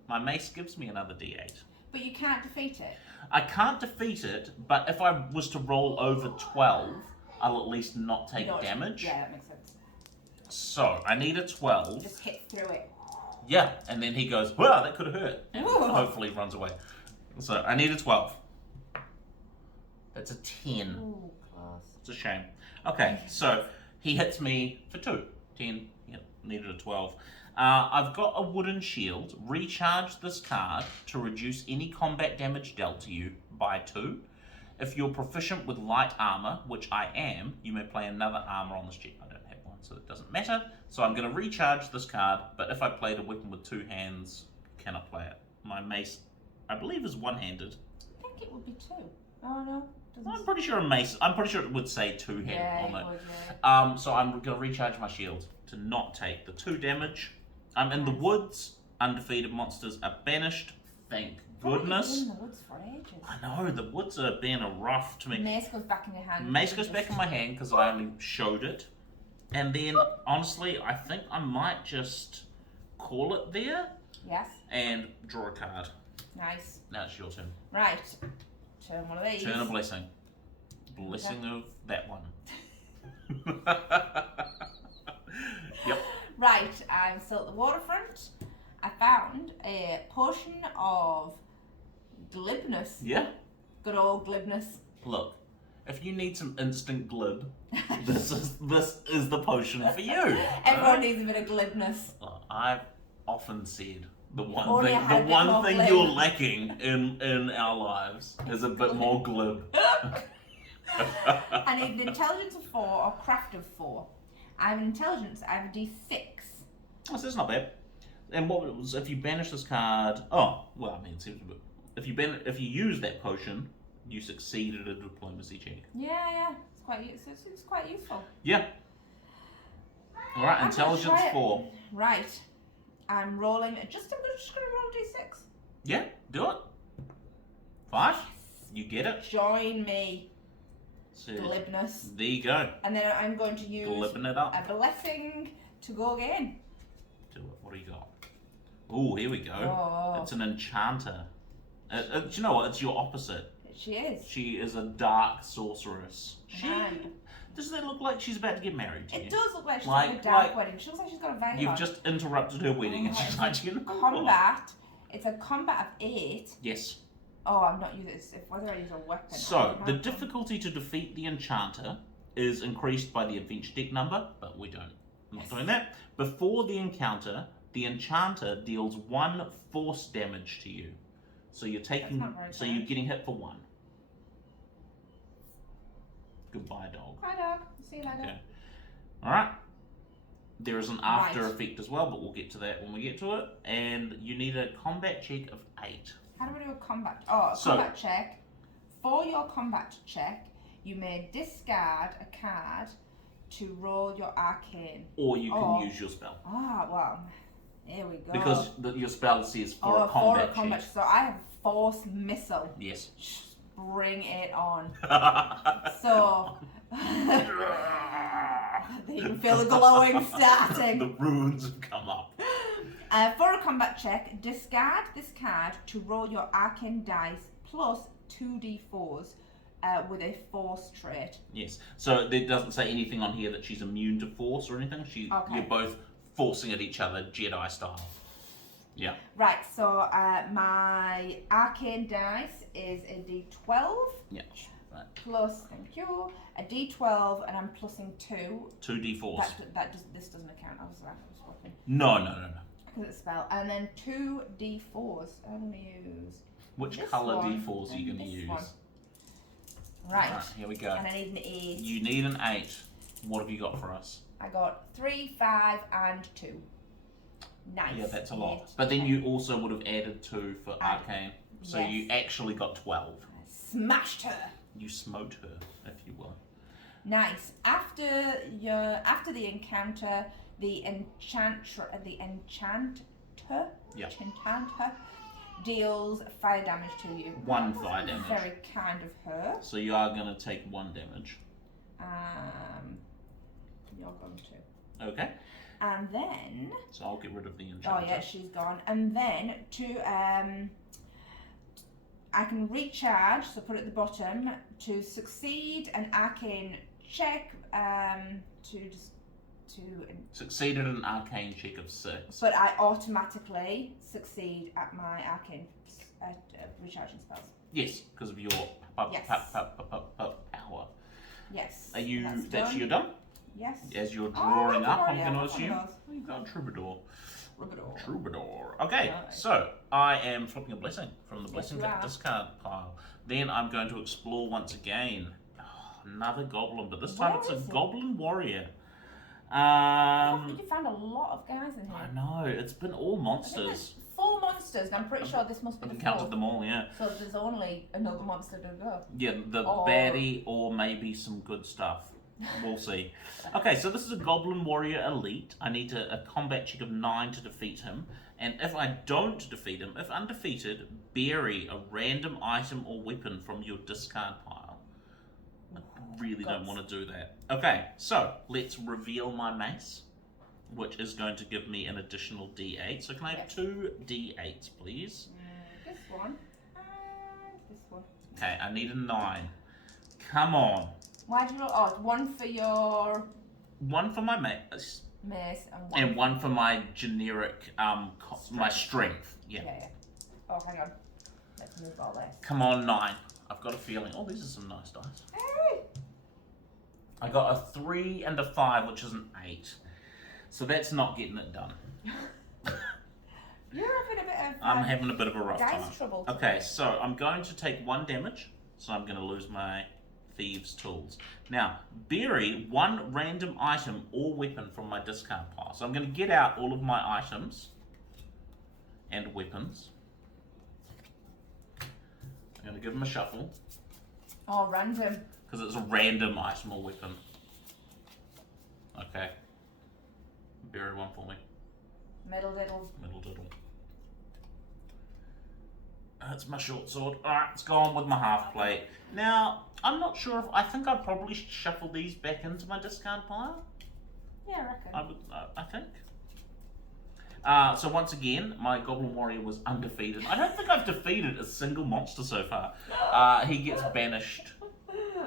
My mace gives me another D8. But you can't defeat it. I can't defeat it, but if I was to roll over 12, I'll at least not take damage. Yeah, that makes sense. So, I need a 12. Just hit through it. Yeah, and then he goes, wow, that could have hurt. And Ooh. hopefully runs away. So, I need a 12. That's a 10. Ooh, close. It's a shame. Okay, so he hits me for 2. 10, yep, needed a 12. I've got a wooden shield. Recharge this card to reduce any combat damage dealt to you by 2. If you're proficient with light armor, which I am, you may play another armor on this check. I don't have one, so it doesn't matter. So I'm going to recharge this card, but if I played a weapon with 2 hands, can I play it? My mace, I believe, is one-handed. I think it would be 2. Oh, no. I'm pretty sure a mace, I'm pretty sure it would say 2-handed on it. Would, yeah. So I'm going to recharge my shield to not take the 2 damage. I'm in the woods. Undefeated monsters are banished. Thank goodness. Been in the woods for ages. I know, the woods are being a rough to me. Mace goes back in your hand. Mace goes back in my hand because I only showed it. And then, honestly, I think I might just call it there. Yes. And draw a card. Nice. Now it's your turn. Right. Turn one of these. Turn a blessing. Blessing of that one. Yep. Right, I'm still at the waterfront. I found a potion of glibness. Yeah. Good old glibness. Look, if you need some instant glib, this is the potion for you. Everyone needs a bit of glibness. I've often said the one Only thing I had a bit more glib. you're lacking in our lives is a bit more glib. I need an intelligence of 4 or craft of 4. I have an intelligence, I have a d6. Oh, so that's not bad. And what was if you banish this card? Oh, well, I mean, it seems a bit. If you use that potion, you succeeded at a diplomacy check. Yeah, it's quite useful. Yeah. All right, I'm gonna intelligence try it. 4. Right, I'm rolling. I'm just gonna roll d6. Yeah, do it. 5. You get it. Join me. So, Glibness. there you go. And then I'm going to use Glibbing it up. a blessing to go again. Do it. What do you got? Oh, here we go. Oh. It's an enchanter. Do you know what? It's your opposite. She is. She is a dark sorceress. Man. Doesn't it look like she's about to get married to you? It does look like she's Like- got a dark like- wedding. She looks like she's got a veil You've on. just interrupted her wedding and she's like, you know what? Combat. It's a combat of 8. Yes. Oh, I'm not using this. Whether I use a weapon. I So, don't the have one. difficulty to defeat the enchanter is increased by the adventure deck number, but we don't. I'm not doing that. Before the encounter, the enchanter deals 1 force damage to you. So you're taking. That's not very So fair. you're getting hit for 1. Goodbye, dog. Hi, dog. See you later. Okay. All right. There is an after effect as well, but we'll get to that when we get to it. And you need a combat check of 8. How do we do a combat? Oh, a combat check. For your combat check, you may discard a card to roll your arcane. Or you can use your spell. Ah, well, here we go. Because your spell says for a combat check. So I have Force Missile. Yes. Bring it on. So... you can feel the glowing starting. The runes have come up. For a combat check, discard this card to roll your arcane dice plus 2d4s with a force trait. Yes. So there doesn't say anything on here that she's immune to force or anything. You're both forcing at each other, Jedi style. Yeah. Right, so my arcane dice is a d12. Yeah. Right. Plus, thank you, a d12, and I'm plussing 2. 2 d4s. This doesn't account. I was swapping. No. Because it's a spell. And then 2 d4s. I'm going to use. Which colour d4s are you going to use? One. Right. Here we go. And I need an 8. You need an 8. What have you got for us? I got 3, 5, and 2. Nice. Yeah, that's a lot. But then you also would have added 2 for arcane. So you actually got 12. Smashed her. You smote her, if you will. Nice. After the encounter, the enchanter deals fire damage to you. 1 fire damage. Very kind of her. So you are going to take 1 damage. You're going to. Okay. And then. So I'll get rid of the enchanter. Oh yeah, she's gone. And then I can recharge, so put it at the bottom, to succeed an arcane check, Succeeded an arcane check of 6. But I automatically succeed at my arcane recharging spells. Yes, because of your power. Yes. Are you, that's your done? Yes. As you're drawing up, I'm going to assume. You've got Troubadour. Okay, nice. So I am flipping a blessing from the blessing discard pile. Then I'm going to explore once again. Oh, another goblin, but this time it's a goblin warrior. You found a lot of guys in here. I know, it's been all monsters. 4 monsters, and I'm pretty sure this must be the 4th. I've counted them all, yeah. So there's only another monster to go. Yeah, the baddie or maybe some good stuff. We'll see. Okay, so this is a Goblin Warrior Elite. I need a combat check of 9 to defeat him. And if I don't defeat him, if undefeated, bury a random item or weapon from your discard pile. I really don't want to do that. Okay, so let's reveal my mace, which is going to give me an additional d8. So can I have 2 d8s, please? This one and this one. Okay, I need a 9. Come on. Why do you roll? Oh, 1 for your... 1 for my mace. And 1 for my generic, my strength. Yeah. Oh, hang on. Let's move all this. Come on, 9. I've got a feeling. Oh, these are some nice dice. Hey! I got a 3 and a 5, which is an 8. So that's not getting it done. You're having a bit of... I'm having a bit of a rough time. Trouble okay, so I'm going to take 1 damage. So I'm going to lose my thieves' tools. Now, bury 1 random item or weapon from my discard pile. So I'm going to get out all of my items and weapons. I'm going to give them a shuffle. Oh, random. Because it's a random item or weapon. Okay. Bury 1 for me. Middle diddle. That's my short sword. Alright, it's gone with my half plate. Now, I'm not sure if... I think I'd probably shuffle these back into my discard pile. Yeah, I reckon. I think. So once again, my Goblin Warrior was undefeated. I don't think I've defeated a single monster so far. He gets banished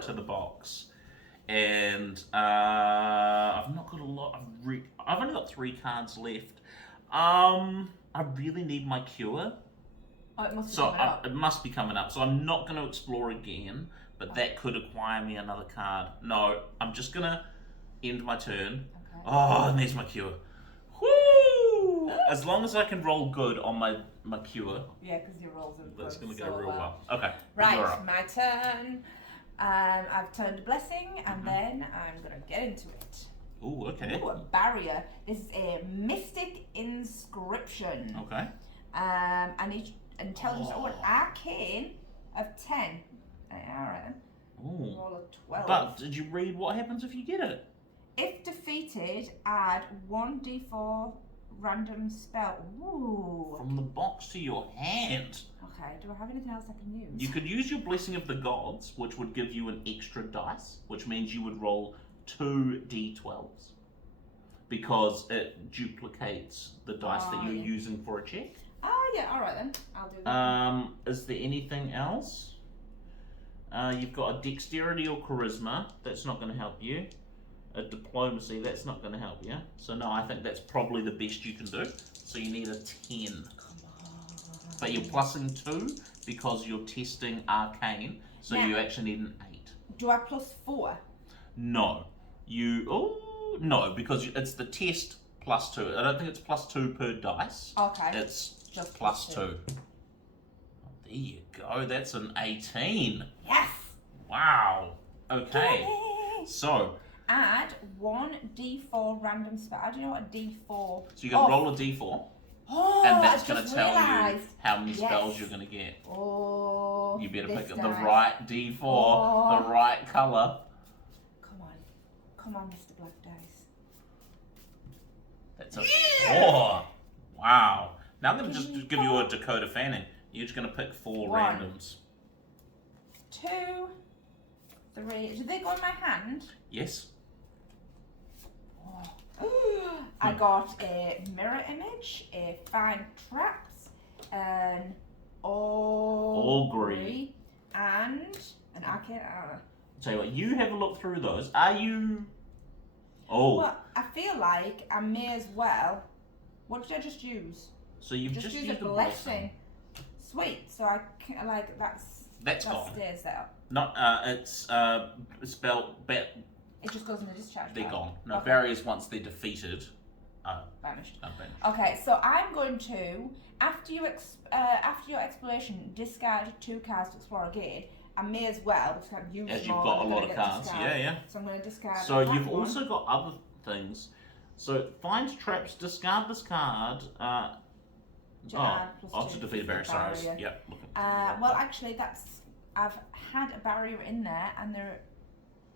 to the box. And I've not got a lot. I've only got 3 cards left. I really need my cure. Oh, it must be coming up. It must be coming up. So I'm not going to explore again, but that could acquire me another card. No, I'm just going to end my turn. Okay. Oh, and there's my cure. Woo! As long as I can roll good on my cure. Yeah, because your rolls are that's going to go real well. Okay. Right, my turn. I've turned a blessing, and then I'm going to get into it. Ooh, okay. Ooh, a barrier. This is a mystic inscription. Okay. And each intelligence an arcane of 10. Alright then. Ooh. Roll a 12. But did you read what happens if you get it? If defeated, add 1d4 random spell. Ooh. From the box to your hand. Okay, do I have anything else I can use? You could use your Blessing of the Gods, which would give you an extra dice, which means you would roll 2 d12s. Because it duplicates the dice that you're using for a check. Oh, yeah, alright then. I'll do that. Is there anything else? You've got a dexterity or charisma. That's not going to help you. A diplomacy. That's not going to help you. So no, I think that's probably the best you can do. So you need a 10. Come on. But you're plussing 2 because you're testing arcane. So now, you actually need an 8. Do I plus 4? No. No, because it's the test plus 2. I don't think it's plus 2 per dice. Okay. It's just plus 2. Oh, there you go. That's an 18. Yes. Wow. Okay. Yay. So. Add 1d4 random spell. I don't know what a d4. So you're going to roll a d4. Oh, and that's going to tell you how many spells you're going to get. Oh. You better pick the right d4, the right colour. Come on, Mr. Black Dice. That's a 4. Wow. Now I'm going to just give you a Dakota Fanning. You're just going to pick 4 randoms. 2, 3. Do they go in my hand? Yes. Oh. I got a mirror image, a find traps, an augury, and an arcane armor. I'll tell you what, you have a look through those. Are you... Oh. Well, I feel like I may as well... What did I just use? So you've just used a blessing. Sweet. So I can, like, that gone. Stays there. Not, it's spelled... It just goes in the discharge. They're gone. No, okay. barriers, once they're defeated, vanished. Vanished. Okay, so I'm going to, after your exploration, discard 2 cards to explore again. I may as well, because I've used as them you've got a lot of cards. Yeah. So I'm going to discard. So you've also got other things. So find traps, discard this card. To defeat a barrier. Sorry. Yep. Well, actually, I've had a barrier in there, and there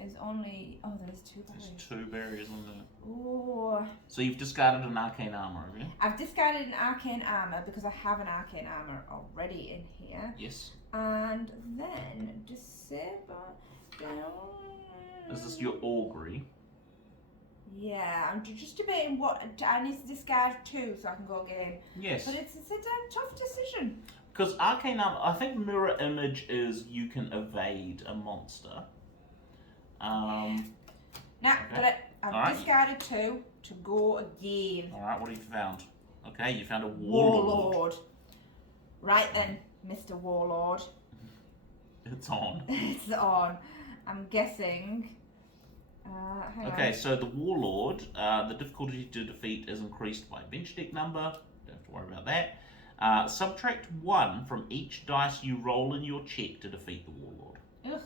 is only... Oh, there is 2 barriers. There's 2 barriers in there. Oh. So you've discarded an arcane armor, have you? I've discarded an arcane armor because I have an arcane armor already in here. Yes. And then disable down... Is this your augury? Yeah, I'm just debating what... I need to discard 2 so I can go again. Yes. But it's a damn tough decision. Because arcane armor, I think mirror image is you can evade a monster. But I've discarded 2 to go again. Alright, what have you found? Okay, you found a warlord. Right then, Mr. Warlord. It's on. It's on. I'm guessing. Hang on. So the warlord, the difficulty to defeat is increased by bench deck number. Don't have to worry about that. Subtract 1 from each dice you roll in your check to defeat the warlord. Ugh.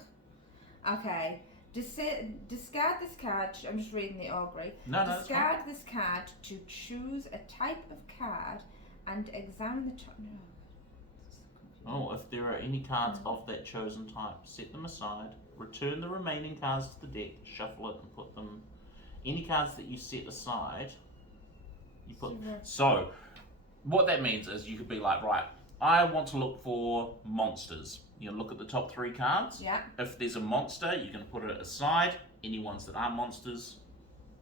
Okay. Discard this card. I'm just reading the augury. No, discard this card to choose a type of card and examine the top. No. Oh, if there are any cards of that chosen type, set them aside. Return the remaining cards to the deck. Shuffle it and put them. Any cards that you set aside, you put. So, what that means is you could be like, right, I want to look for monsters. You look at the top 3 cards. Yeah. If there's a monster, you can put it aside. Any ones that are monsters,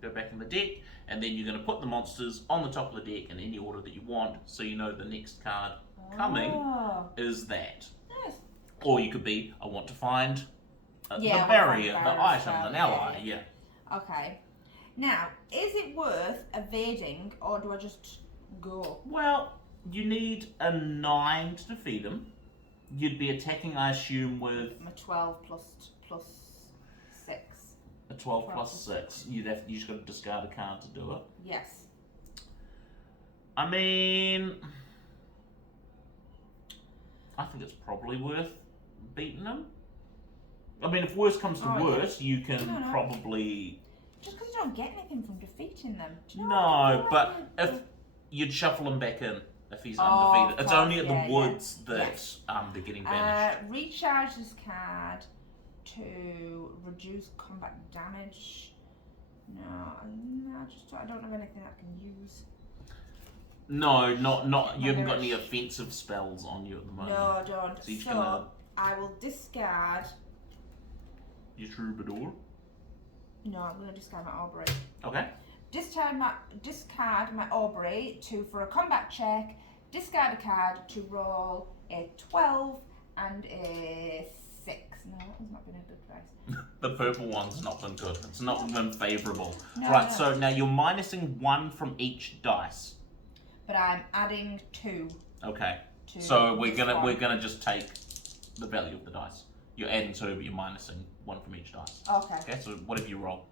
go back in the deck. And then you're going to put the monsters on the top of the deck in any order that you want, so you know the next card coming is that. Yes. Or you could be, I want to find the barrier, the item, an ally. Yeah. Okay. Now, is it worth evading, or do I just go? Well, you need a 9 to defeat him. You'd be attacking, I assume, with... A 12 plus 6. A 12 plus 6. You just got to discard a card to do it. Yes. I mean... I think it's probably worth beating him. I mean, if worse comes to worse, you can probably Just because you don't get anything from defeating them. Do you know No, what but I if you'd shuffle him back in if he's Oh, undefeated. It's of only at course, the yeah, woods yeah. that Yes. they're getting banished. Recharge this card to reduce combat damage. No, I don't have anything I can use. No, not. You haven't got any offensive spells on you at the moment. No, I don't. So you're just So gonna I will discard. your troubadour. No, I'm going to discard my Aubrey. Okay. Discard my Aubrey for a combat check. Discard a card to roll a 12 and a 6. No, that has not been a good price. The purple one's not been good. It's not been favourable. No, Right, no. so now you're minusing 1 from each dice. But I'm adding 2. Okay. To So this one. we're gonna just take the value of the dice. You're adding 2, but you're minusing 1 from each dice. Okay. Okay, so what have you roll?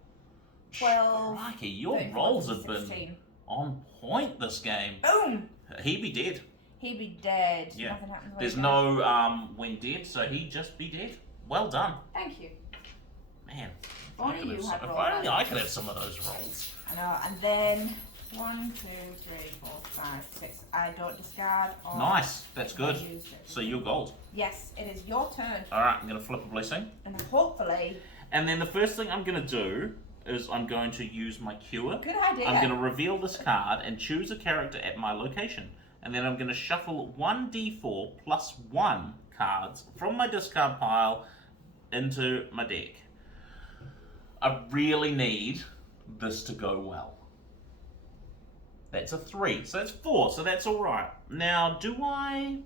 12. Crikey, your 13, rolls have 16. been on point this game. Boom! He be dead. He'd be dead. Yeah. Nothing happens when There's he no when dead, so he just be dead. Well done. dies. Thank you. Man. Only I could you have had some- if rolls. only I could have some of those rolls. I know. And then 1, 2, 3, 4, 5, 6. I don't discard. Or Nice, that's good. use it. So you're gold. Yes, it is your turn. Alright, I'm gonna flip a blessing. And hopefully. And then the first thing I'm gonna do is I'm going to use my cure. Good idea. I'm going to reveal this card and choose a character at my location. And then I'm going to shuffle 1d4 plus 1 cards from my discard pile into my deck. I really need this to go well. That's a 3, so that's 4, so that's alright. Now, do I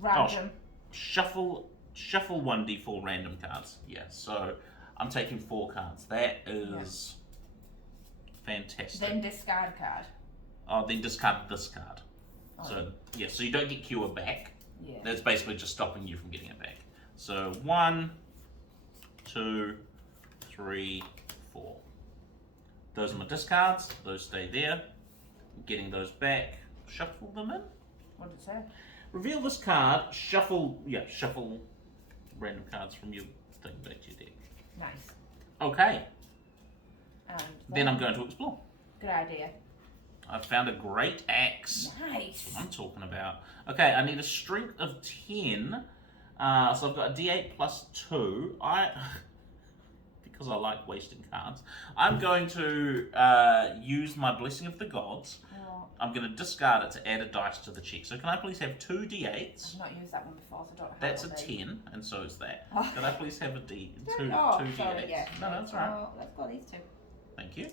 Random. shuffle 1d4 random cards? Yeah, so I'm taking 4 cards. That is fantastic. Then discard card. Oh, then discard this card. Oh. So, yeah, so you don't get cure back. Yeah. That's basically just stopping you from getting it back. So, 1, 2, 3, 4. Those are my discards. Those stay there. Getting those back. Shuffle them in. What did it say? Reveal this card. Shuffle random cards from your thing back to your deck. Nice. Okay. And Then I'm going to explore. Good idea. I've found a great axe. Nice. That's what I'm talking about. Okay, I need a strength of 10. So I've got a d8 plus 2. Because I like wasting cards, I'm going to use my Blessing of the Gods. Oh, I'm going to discard it to add a dice to the check. So can I please have 2 d8s? I've not used that one before, so I don't know. That's a how it'll be. 10, and so is that. Oh. Can I please have a two Oh, d8s? sorry, yeah. No, that's all right. Oh, let's go these 2. Thank you.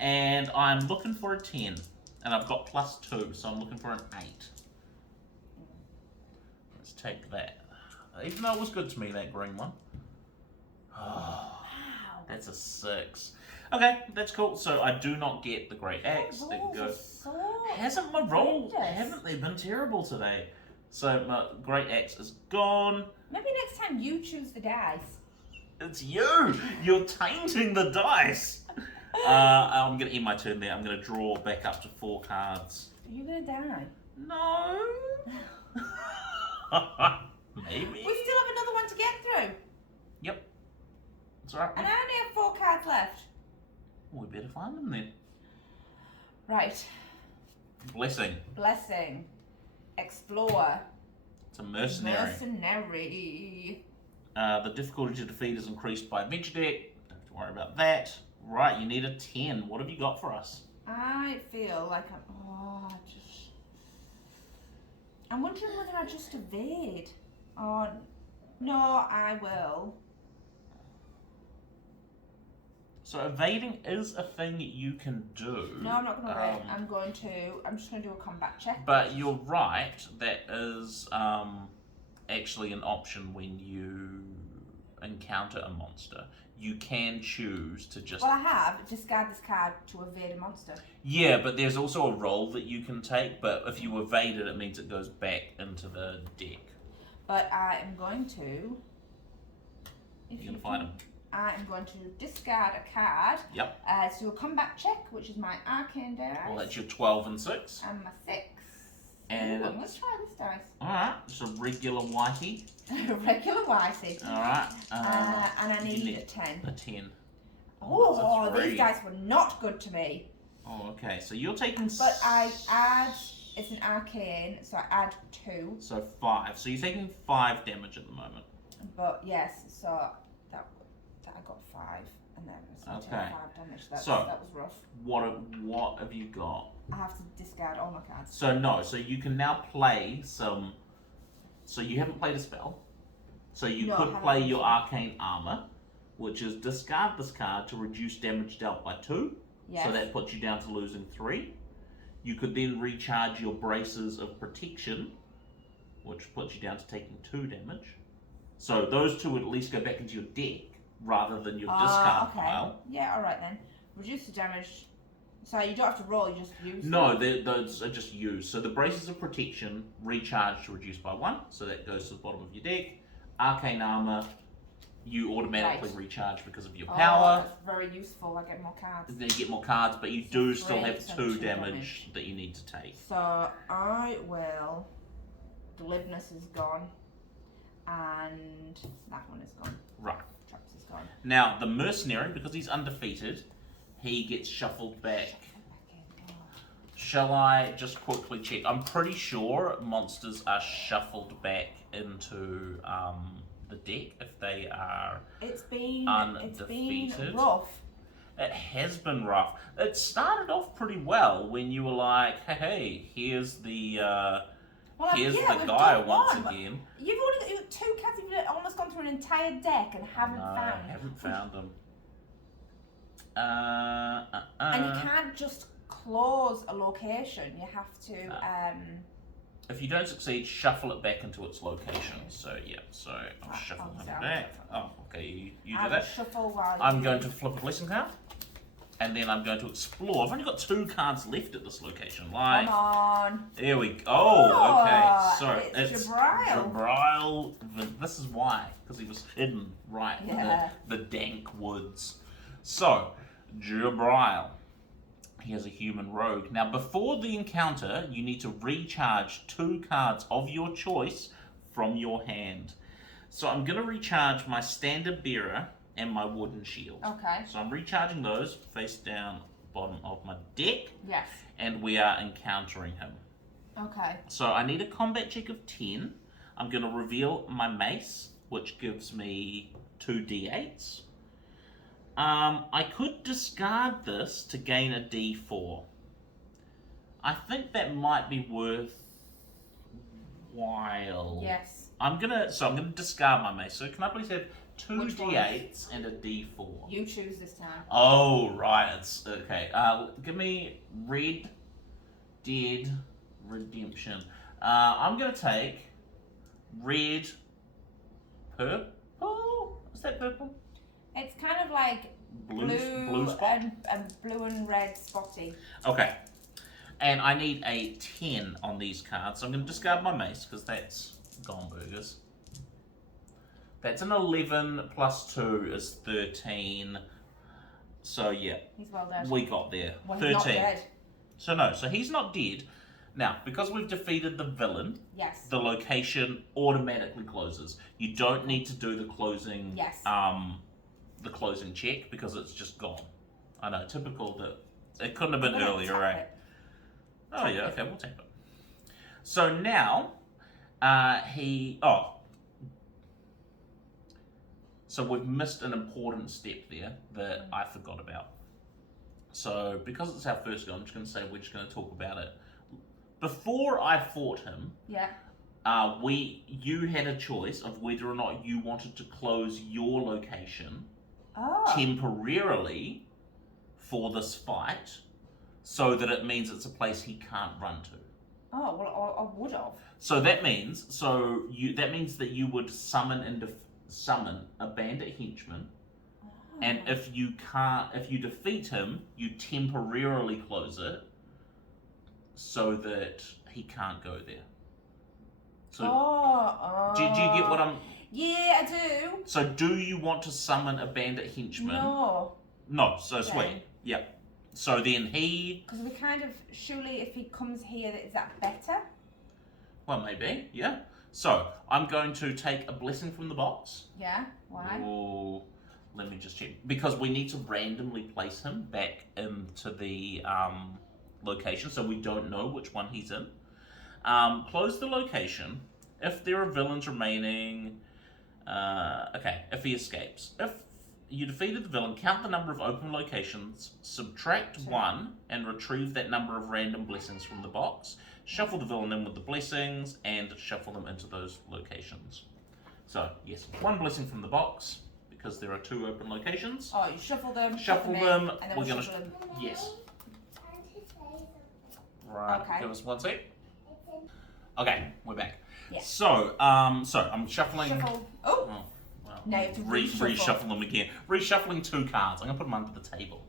And I'm looking for a 10. And I've got plus 2, so I'm looking for an 8. Let's take that. Even though it was good to me, that green one. Oh, Wow. that's a 6. Okay, that's cool. So I do not get the great axe. Your There you rolls go. are so Hasn't my roll? horrendous. Haven't they been terrible today? So my great axe is gone. Maybe next time you choose the dice. It's you! You're tainting the dice! I'm going to end my turn there. I'm going to draw back up to 4 cards. Are you gonna die? No. Maybe. We still have another one to get through. Yep. It's alright. And I only have 4 cards left. We better find them then. Right. Blessing. Blessing. Explore. It's a mercenary. Mercenary. The difficulty to defeat is increased by adventure deck. Don't have to worry about that. Right, you need a 10. What have you got for us? I feel like I'm wondering whether I just evade. Or no, I will. So evading is a thing you can do. No, I'm not going to evade. I'm just going to do a combat check. But you're right. That is actually an option when you encounter a monster. You can choose to just... Well, I have. Discard this card to evade a monster. Yeah, but there's also a roll that you can take, but if you evade it, it means it goes back into the deck. But I am going to... You're going to find them. I am going to discard a card. Yep. So a combat check, which is my arcane dice. Well, that's your 12 and 6. And my 6. And Ooh, let's try this dice. Alright, it's a regular whitey. Regular whitey. Alright. And I you need a 10. A 10. Oh, that's a 3. these dice were not good to me. Oh, okay. So you're taking... But I add... It's an arcane, so I add 2. So 5. So you're taking 5 damage at the moment. But yes, so that I got 5, and then so I took 5 damage. That was rough. What have you got? I have to discard all my cards. So no, so you can now play some... So you haven't played a spell. So you could play your arcane armor, which is discard this card to reduce damage dealt by 2. Yes. So that puts you down to losing 3. You could then recharge your braces of protection, which puts you down to taking 2 damage. So those 2 would at least go back into your deck rather than your discard pile. Yeah, alright then. Reduce the damage. So you don't have to roll, you just use them? No, those are just used. So the braces of protection recharge to reduce by 1, so that goes to the bottom of your deck. Arcane armor, you automatically recharge because of your power. That's very useful, I get more cards. Then you get more cards, but you do still have 2 damage that you need to take. So I will... Glibness is gone. And that one is gone. Right. Traps is gone. Now, the mercenary, because he's undefeated, he gets shuffled back. Shall I just quickly check? I'm pretty sure monsters are shuffled back into the deck if they are undefeated. It's been rough. It has been rough. It started off pretty well when you were like, hey, here's the guy once again. You've already got 2 cards, you've almost gone through an entire deck and haven't found them. And you can't just close a location. You have to. If you don't succeed, shuffle it back into its location. So yeah, I'll shuffle him back. Oh, okay, you do that. I'm going to flip a blessing card, and then I'm going to explore. I've only got 2 cards left at this location. Like, come on. There we go. Oh, okay. So it's Jabrail. This is why, because he was hidden right in the dank woods. So, Jabrail. He has a human rogue. Now, before the encounter, you need to recharge 2 cards of your choice from your hand. So I'm going to recharge my standard bearer and my wooden shield. Okay. So I'm recharging those face down bottom of my deck. Yes. And we are encountering him. Okay. So I need a combat check of 10. I'm going to reveal my mace, which gives me 2 d8s. I could discard this to gain a d4. I think that might be worthwhile. Yes. I'm gonna discard my mace. So can I please have 2 d8s and a d4? You choose this time. Oh right, it's okay. Give me Red Dead Redemption. I'm gonna take red, purple. Is that purple? It's kind of like blue spot? and blue and red spotty. Okay. And I need a 10 on these cards. So I'm going to discard my mace because that's gone burgers. That's an 11 plus 2 is 13. So yeah. He's well dead. We got there. Well, 13. He's not dead. So he's not dead. Now, because we've defeated the villain, yes, the location automatically closes. You don't need to do the closing the closing check because it's just gone. I know, typical that it couldn't have been earlier, right? Oh yeah, okay, we'll take it. So now, so we've missed an important step there that I forgot about. So because it's our first go, I'm just going to say we're just going to talk about it. Before I fought him, you had a choice of whether or not you wanted to close your location temporarily for this fight, so that it means it's a place he can't run to. Oh well, I would have. So that means that you would summon a bandit henchman, and if you defeat him, you temporarily close it, so that he can't go there. So do you get what I'm? Yeah, I do. So do you want to summon a bandit henchman? No. So sweet. Yeah. So then he. Because we kind of surely if he comes here, is that better? Well, maybe. Yeah. So I'm going to take a blessing from the box. Yeah. Why? Oh, Let me just check. Because we need to randomly place him back into the location, so we don't know which one he's in. Close the location. If there are villains remaining... if he escapes. If you defeated the villain, count the number of open locations, subtract 1, and retrieve that number of random blessings from the box. Shuffle the villain in with the blessings, and shuffle them into those locations. So, yes, 1 blessing from the box, because there are 2 open locations. Oh, you shuffle them, Shuffle put them, in, and then we're we'll gonna... shuffle them. Yes. Right, Okay. give us 1 sec. Okay, we're back. Yeah. So I'm shuffling... Shuffle. Oh! Well, Now you have to reshuffle them again. Reshuffling 2 cards. I'm going to put them under the table.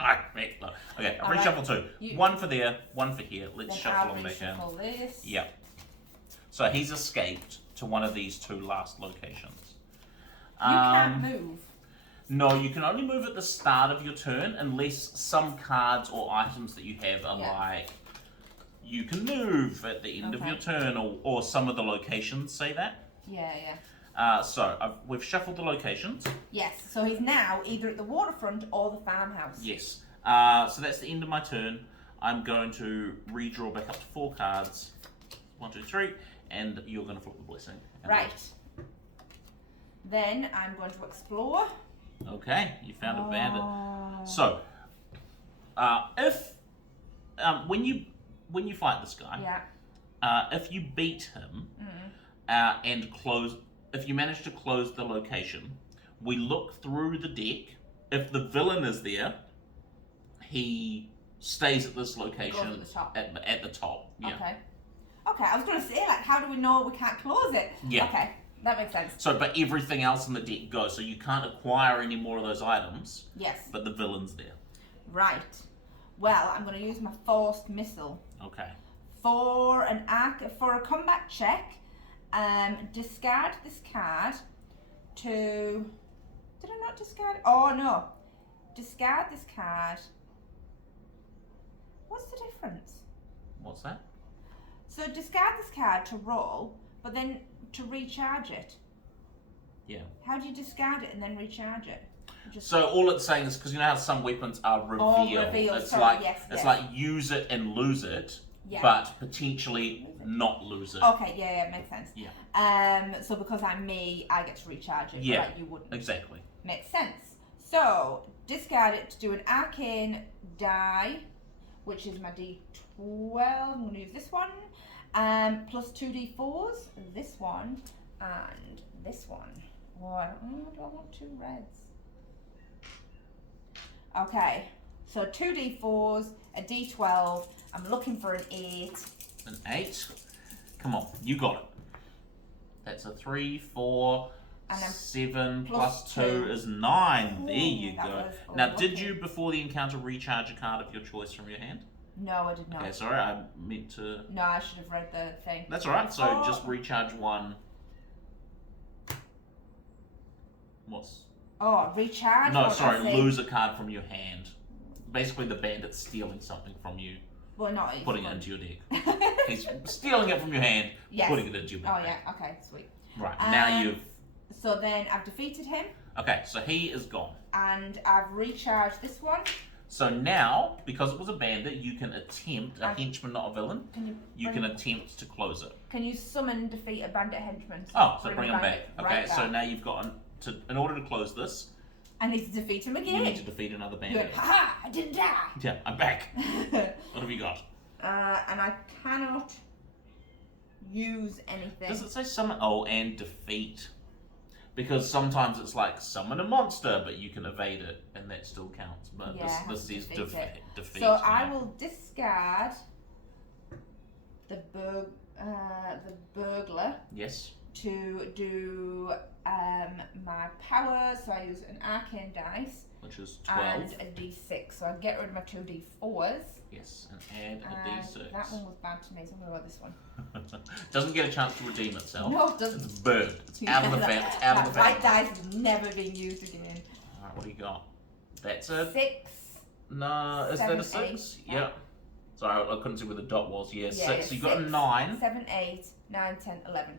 Okay, I reshuffle 2. 1 for there, 1 for here. Let's shuffle them back in. This. Yep. So he's escaped to one of these 2 last locations. You can't move. No, you can only move at the start of your turn unless some cards or items that you have are like, you can move at the end of your turn, or some of the locations say that. Yeah. We've shuffled the locations. Yes, so he's now either at the waterfront or the farmhouse. Yes. So that's the end of my turn. I'm going to redraw back up to 4 cards. 1, 2, 3, and you're going to flip the blessing. Right. Then I'm going to explore. Okay, you found a bandit. So, when you fight this guy, if you beat him and if you manage to close the location, we look through the deck. If the villain is there, he stays at this location at the top. Yeah. Okay, I was going to say, like, how do we know we can't close it? Yeah. Okay, that makes sense. So, but everything else in the deck goes, so you can't acquire any more of those items. Yes. But the villain's there. Right. Well, I'm going to use my forced missile. Okay. For a combat check, discard this card to... Did I not discard it? Oh, no. Discard this card. What's the difference? What's that? So discard this card to roll, but then to recharge it. Yeah. How do you discard it and then recharge it? So all it's saying is, because you know how some weapons are revealed. Oh, revealed. It's Sorry, like yes, it's like use it and lose it, but potentially not lose it. Okay, yeah, makes sense. Yeah. So because I'm me, I get to recharge it. Yeah. But you wouldn't. Exactly. Makes sense. So discard it to do an arcane die, which is my D12. I'm going to use this one. Plus 2d4s, this one, and this one. Oh, do I want 2 reds? Okay, so 2d4s, a d12. I'm looking for an 8. An 8? Come on, you got it. That's a 3, 4, and 7 plus 2 is 9. There you go. Now, did you, before the encounter, recharge a card of your choice from your hand? No, I did not. Okay, sorry, I meant to... No, I should have read the thing. That's alright, so just recharge 1. What's... Oh, recharge? No, sorry, lose a card from your hand. Basically, the bandit's stealing something from you. Well, not putting it into your deck. He's stealing it from your hand, putting it into your deck. Oh, yeah, okay, sweet. Right, now you've... So then I've defeated him. Okay, so he is gone. And I've recharged this one. So now, because it was a bandit, you can attempt, a henchman, not a villain, you can attempt to close it. Can you summon defeat a bandit henchman? So bring him back. Okay, so now you've got, in order to close this, I need to defeat him again. You need to defeat another bandit. Ha! I didn't die. Yeah, I'm back. What have you got? And I cannot use anything. Does it say summon? Oh, and defeat. Because sometimes it's like summon a monster, but you can evade it, and that still counts. But this says defeat. So I will discard the burglar. Yes. To do my power, so I use an arcane dice, which is 12, and a d6. So I get rid of my 2 d4s. Yes, and add a d6. That one was bad to me, so I'm going to go this one. Doesn't get a chance to redeem itself. No, it doesn't. It's burned. It's out of the family. It's out of the family. White dice has never been used again. Alright, what do you got? That's a 6. No, is that a 6? Yeah. Sorry, I couldn't see where the dot was. Yeah, 6. So you got a 9. 7, 8, 9, 10, 11.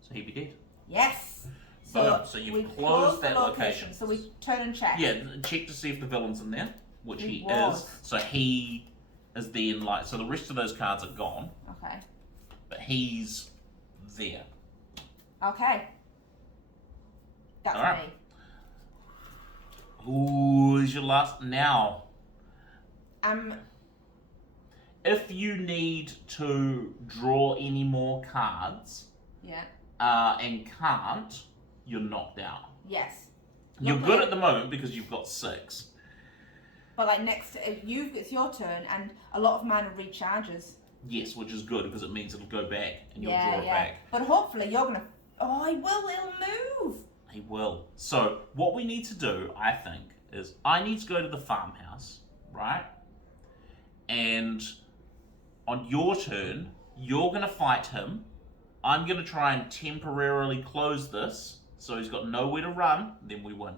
So he'd be dead. Yes. Boom. So we you've closed the that location. So we turn and check. Yeah, check to see if the villain's in there, which he was. is. So he is then like, so the rest of those cards are gone. Okay. But he's there. Okay. That's Alright. me. Ooh, is your last now. If you need to draw any more cards, yeah, and can't, you're knocked out. Yes. You're good at the moment because you've got 6. But like it's your turn, and a lot of mine are recharges. Yes, which is good because it means it'll go back and you'll draw it back. But hopefully you're gonna. Oh, he will. It'll move. He will. So what we need to do, I think, is I need to go to the farmhouse, right? And on your turn, you're gonna fight him. I'm gonna try and temporarily close this, so he's got nowhere to run. Then we win.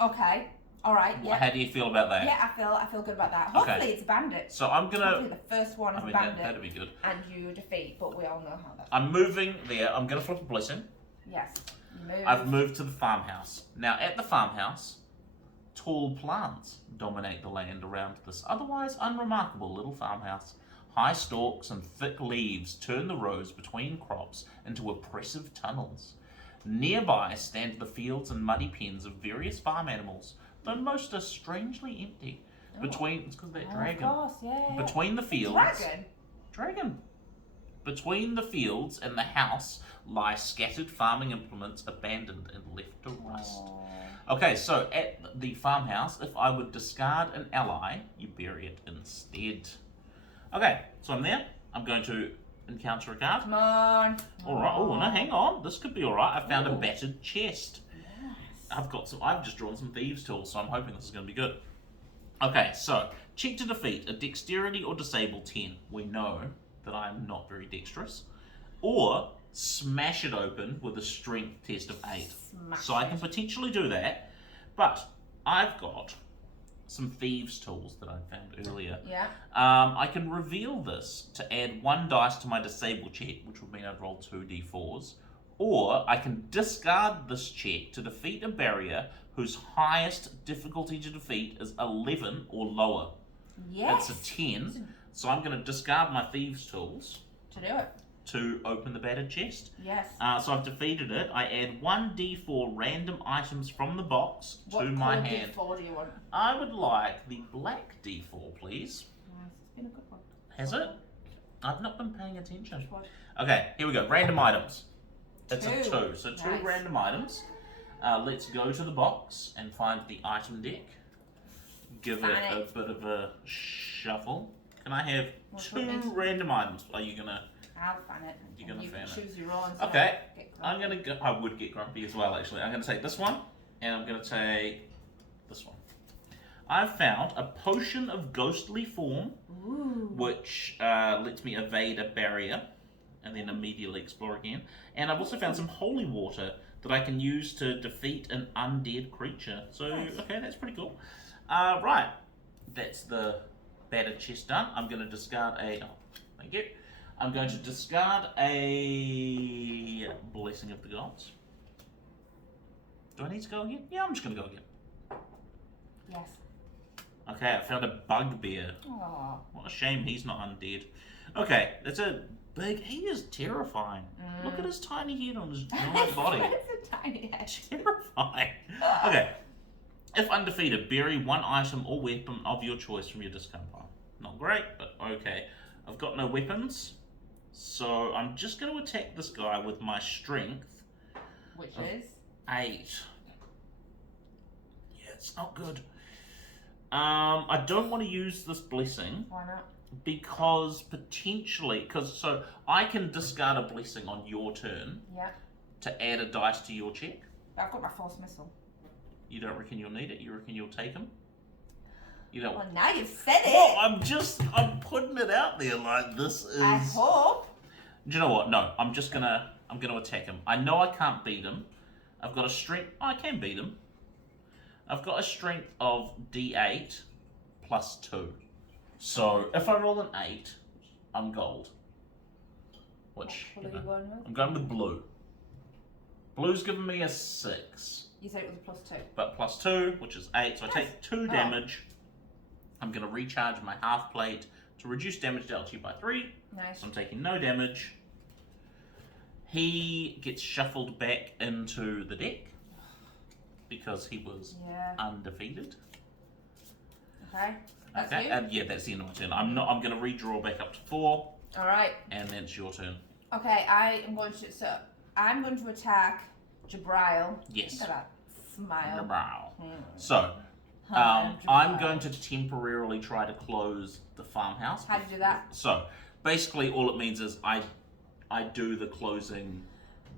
Okay. All right. Yeah. How do you feel about that? Yeah, I feel good about that. Hopefully Okay. it's a bandit. So I'm gonna. Hopefully the first one is I mean, bandit. that'd be good. And you defeat, but we all know how that. I'm moving there. I'm gonna flip a blessing. Yes. You move. I've moved to the farmhouse. Now at the farmhouse, tall plants dominate the land around this otherwise unremarkable little farmhouse. High stalks and thick leaves turn the rows between crops into oppressive tunnels. Nearby stand the fields and muddy pens of various farm animals, though most are strangely empty. It's because that dragon. Of course, yeah. Between the fields. Dragon. Between the fields and the house lie scattered farming implements abandoned and left to rust. Okay, so at the farmhouse, if I would discard an ally, you bury it instead. Okay, so I'm there. I'm going to encounter a card. Come on. Alright, oh no, hang on. This could be alright. I found a Ooh. battered chest. Yes. I've just drawn some thieves' tools, so I'm hoping this is going to be good. Okay, so check to defeat a dexterity or disable 10. We know that I'm not very dexterous. Or smash it open with a strength test of 8. So I can potentially do that, but I've got some thieves' tools that I found earlier. Yeah. I can reveal this to add 1 dice to my disable check, which would mean I'd roll 2 d4s, or I can discard this check to defeat a barrier whose highest difficulty to defeat is 11 or lower. Yes. That's a 10, so I'm going to discard my thieves' tools To do it. to open the battered chest. Yes. So I've defeated it. I add 1d4 random items from the box to my hand. What colour D4 do you want? I would like the black d4, please. Nice. It's been a good one. Has it? I've not been paying attention. Which one? Okay, here we go. Random items. It's a 2. 2. So 2 Nice. random items. Let's go to the box and find the item deck. Give it a bit of a shuffle. Can I have What's 2 happening? random items? Are you gonna? I'll fan it. You're gonna you fan can it. choose your own. Okay. I'm gonna go. I would get grumpy as well. Actually, I'm gonna take this one, and I'm gonna take this one. I've found a potion of ghostly form, Ooh. which lets me evade a barrier and then immediately explore again. And I've also found some holy water that I can use to defeat an undead creature. So, Nice. okay, that's pretty cool. Right, that's the battered chest done. I'm going to discard a... Oh, thank you. I'm going to discard a Blessing of the Gods. Do I need to go again? Yeah, I'm just going to go again. Yes. Okay, I found a bugbear. Aww. What a shame he's not undead. Okay, that's a big... He is terrifying. Look at his tiny head on his giant body. It's a tiny head. Terrifying. Okay. If undefeated, bury 1 item or weapon of your choice from your discard pile. Not great, but okay. I've got no weapons, so I'm just going to attack this guy with my strength. Which is? 8. Yeah, it's not good. I don't want to use this blessing. Why not? Because potentially, so I can discard a blessing on your turn Yeah. to add a dice to your check. I've got my force missile. You don't reckon you'll need it? You reckon you'll take him? You don't. Well, now you've said it. Well, I'm putting it out there like this is. I hope. Do you know what? No, I'm gonna attack him. I know I can't beat him. I've got a strength. I can beat him. I've got a strength of D8 plus 2. So if I roll an 8, I'm gold. Which What are you going with? I'm going with blue. Blue's given me a 6. You said it was a +2. But +2, which is 8, so I take 2 damage. I'm going to recharge my half plate to reduce damage dealt to you by 3. Nice. So I'm taking no damage. He gets shuffled back into the deck because he was undefeated. Okay. That's you? Yeah, that's the end of my turn. I'm going to redraw back up to 4. All right. And then it's your turn. Okay, I'm going to attack Jabril. Yes. Look at that smile. Jabril. So, I'm going to temporarily try to close the farmhouse. How do you do that? So, basically all it means is I do the closing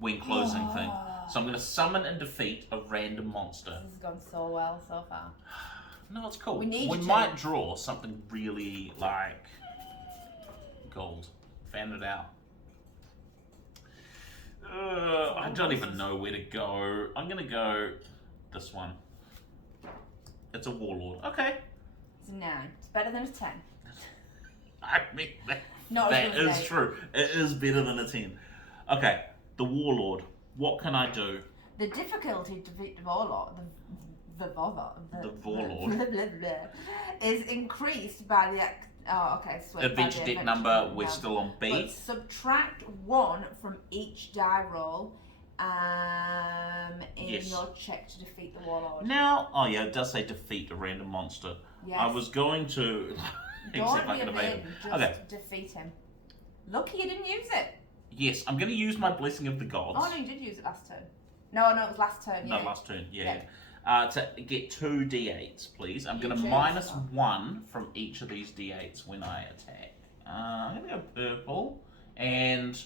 when closing thing. So I'm going to summon and defeat a random monster. This has gone so well so far. No, it's cool. We might draw something really like gold. Fan it out. I don't even know where to go. I'm going to go this one. It's a warlord. Okay. It's a 9. It's better than a 10. I mean, No, that is true. It is better than a 10. Okay, the warlord. What can I do? The difficulty to defeat the warlord, the warlord, is increased by the adventure deck number. We're still on B. But subtract 1 from each die roll in your check to defeat the warlord. Now, it does say defeat a random monster. Yes. I was going to. Don't be a maiden, just defeat him. Lucky you didn't use it. Yes, I'm going to use my Blessing of the Gods. Oh no, you did use it last turn. No, it was last turn. No, last turn. Yeah. To get 2 d8s, please. I'm going to minus 1 from each of these d8s when I attack. I'm going to go purple and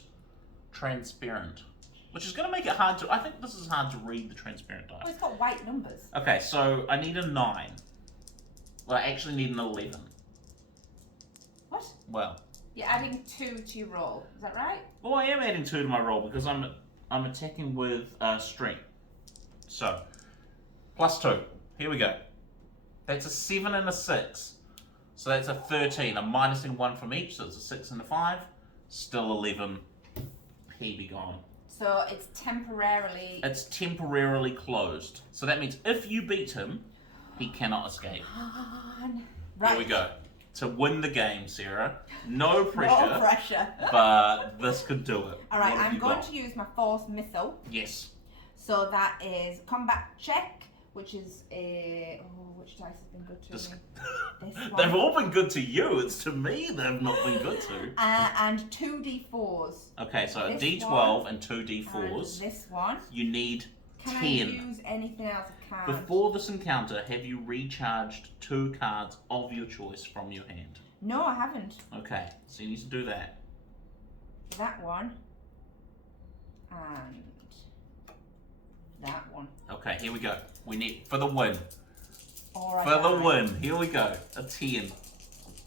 transparent, which is going to make it hard to. I think this is hard to read the transparent dice. Oh, it's got white numbers. Okay, so I need a 9. Well, I actually need an 11. What? Well, you're adding 2 to your roll. Is that right? Well, I am adding 2 to my roll because I'm attacking with strength. So, +2. Here we go. That's a 7 and a 6. So that's a 13. I'm minusing 1 from each, so it's a 6 and a 5. Still 11. He be gone. So it's temporarily... It's temporarily closed. So that means if you beat him, he cannot escape. Right. Here we go. To win the game, Sarah. No pressure. No pressure. But this could do it. Alright, I'm going to use my force missile. Yes. So that is combat check, which is a... which dice has been good to me? This one. They've all been good to you. It's to me they've not been good to. And 2d4s. Okay, so a this d12 and 2 d4s. And this one. You need 10. Can I use anything else I can? Before this encounter, have you recharged 2 cards of your choice from your hand? No, I haven't. Okay, so you need to do that. That one. And that one. Okay, here we go. We need, for the win. Alright. For the win. Here we go. A 10.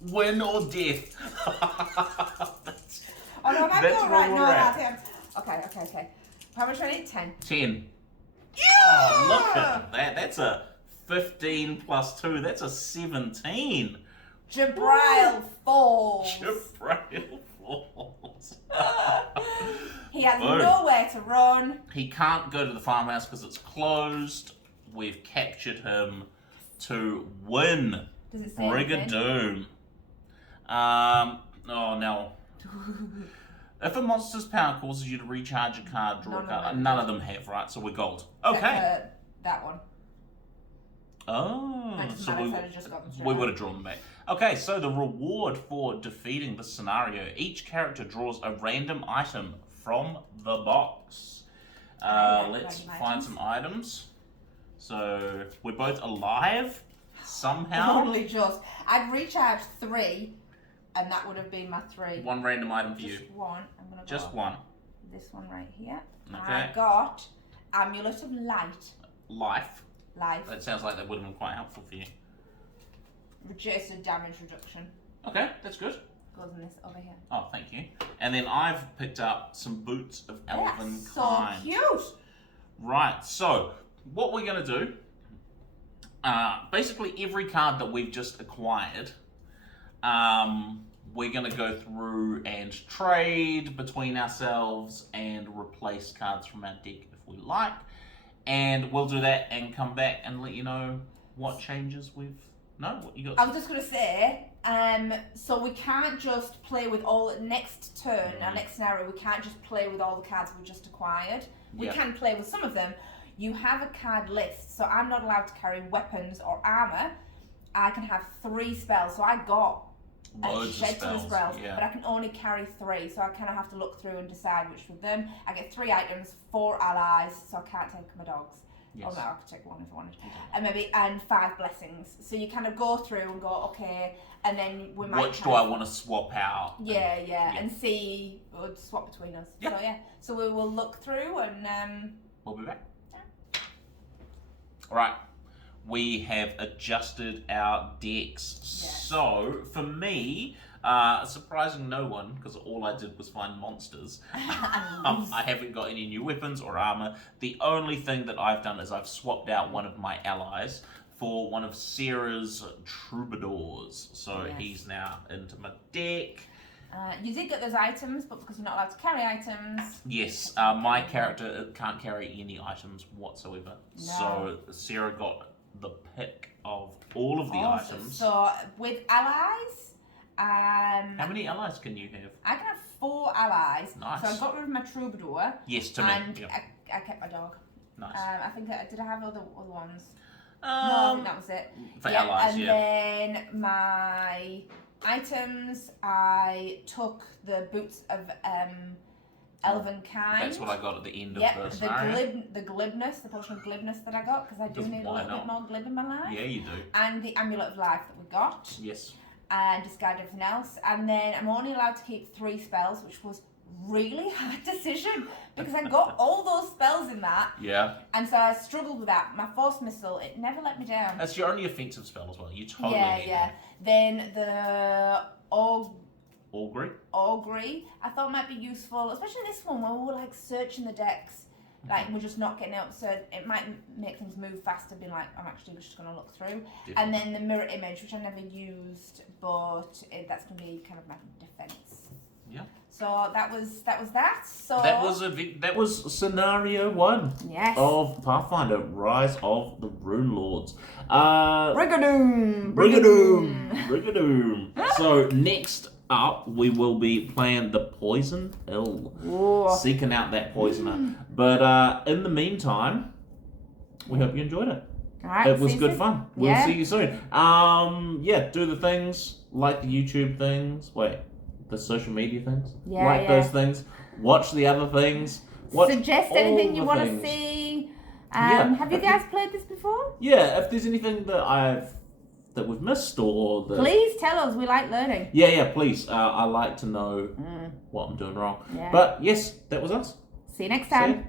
Win or death. Oh no, am I That's going where right? we're No, at. okay. How much do I need? 10. 10. Yeah! Oh, look at that. That's a 15 plus 2. That's a 17. Jabril falls. Jabril falls. He has Boom. nowhere to run. He can't go to the farmhouse because it's closed. We've captured him to win. Does it say Brigandoom. Oh, no. If a monster's power causes you to recharge a card, draw a card. None of them have, right? So we're gold. Okay. That one. Oh, so we would have drawn them back. Okay, so the reward for defeating this scenario, each character draws a random item from the box. Let's find some items. So we're both alive somehow. Only just. I'd recharge 3, and that would have been my 3. One random item for you. Just one. I'm gonna go Just one. This one right here. Okay. I got Amulet of Light. Life. Life. That sounds like that would have been quite helpful for you. Reduced damage reduction. Okay, that's good. Goes in this over here. Oh, thank you. And then I've picked up some boots of elven so kind. cute. Right, so what we're going to do, basically every card that we've just acquired, we're going to go through and trade between ourselves and replace cards from our deck if we like. And we'll do that and come back and let you know what changes we've... No? What you got? I was just going to say, so we can't just play with all... Next turn, our next scenario, we can't just play with all the cards we just acquired. We can play with some of them. You have a card list, so I'm not allowed to carry weapons or armour. I can have 3 spells, so I got Loads a of shed ton of spells, yeah. but I can only carry 3, so I kind of have to look through and decide which with them. I get 3 items, 4 allies, so I can't take my dogs. Yes. Or no, I could take 1 if I wanted. And 5 blessings. So you kind of go through and go, okay, and then we might... Which do I want to swap out? Yeah, and see, we'll swap between us. Yeah. So yeah, so we will look through and... We'll be back. Yeah. All right. We have adjusted our decks. Yes. So, for me, surprising no one, because all I did was find monsters. I haven't got any new weapons or armor. The only thing that I've done is I've swapped out one of my allies for one of Sarah's troubadours. So he's now into my deck. You did get those items, but because you're not allowed to carry items... Yes, my character can't carry any items whatsoever. No. So Sarah got the pick of all of the items. So with allies, how many allies can you have? I can have 4 allies. Nice. So I got rid of my troubadour. Yes, to me. And Yep. I kept my dog. Nice. I think did I have other ones? No, I think that was it. For allies, and then my items, I took the boots of Elven Kind. That's what I got at the end of the scenario. The glibness, the potion of glibness that I got, because I do need a little bit more glib in my life. Yeah, you do. And the amulet of life that we got. Yes. And discard everything else. And then I'm only allowed to keep 3 spells, which was really hard decision because I got all those spells in that. Yeah. And so I struggled with that. My force missile, it never let me down. That's your only offensive spell as well. You totally need that. Then the Augury, I thought might be useful, especially this one where we were like searching the decks, like we're just not getting out, so it might make things move faster, being like, I'm actually just going to look through. Definitely. And then the mirror image, which I never used, but that's going to be kind of my defense. Yeah. So that was that. So that was scenario 1 of Pathfinder Rise of the Runelords. Brigandoom. So next up, we will be playing the Poison Pill, seeking out that poisoner. But in the meantime, we hope you enjoyed it. All right, it was good fun. We'll see you soon. Do the things like the YouTube things. The social media things. Like those things. Watch the other things. Suggest anything you want to see. Have you guys played this before? Yeah, if there's anything that we've missed or please tell us. We like learning. Yeah, please. I like to know what I'm doing wrong. Yeah. But yes, that was us. See you next time.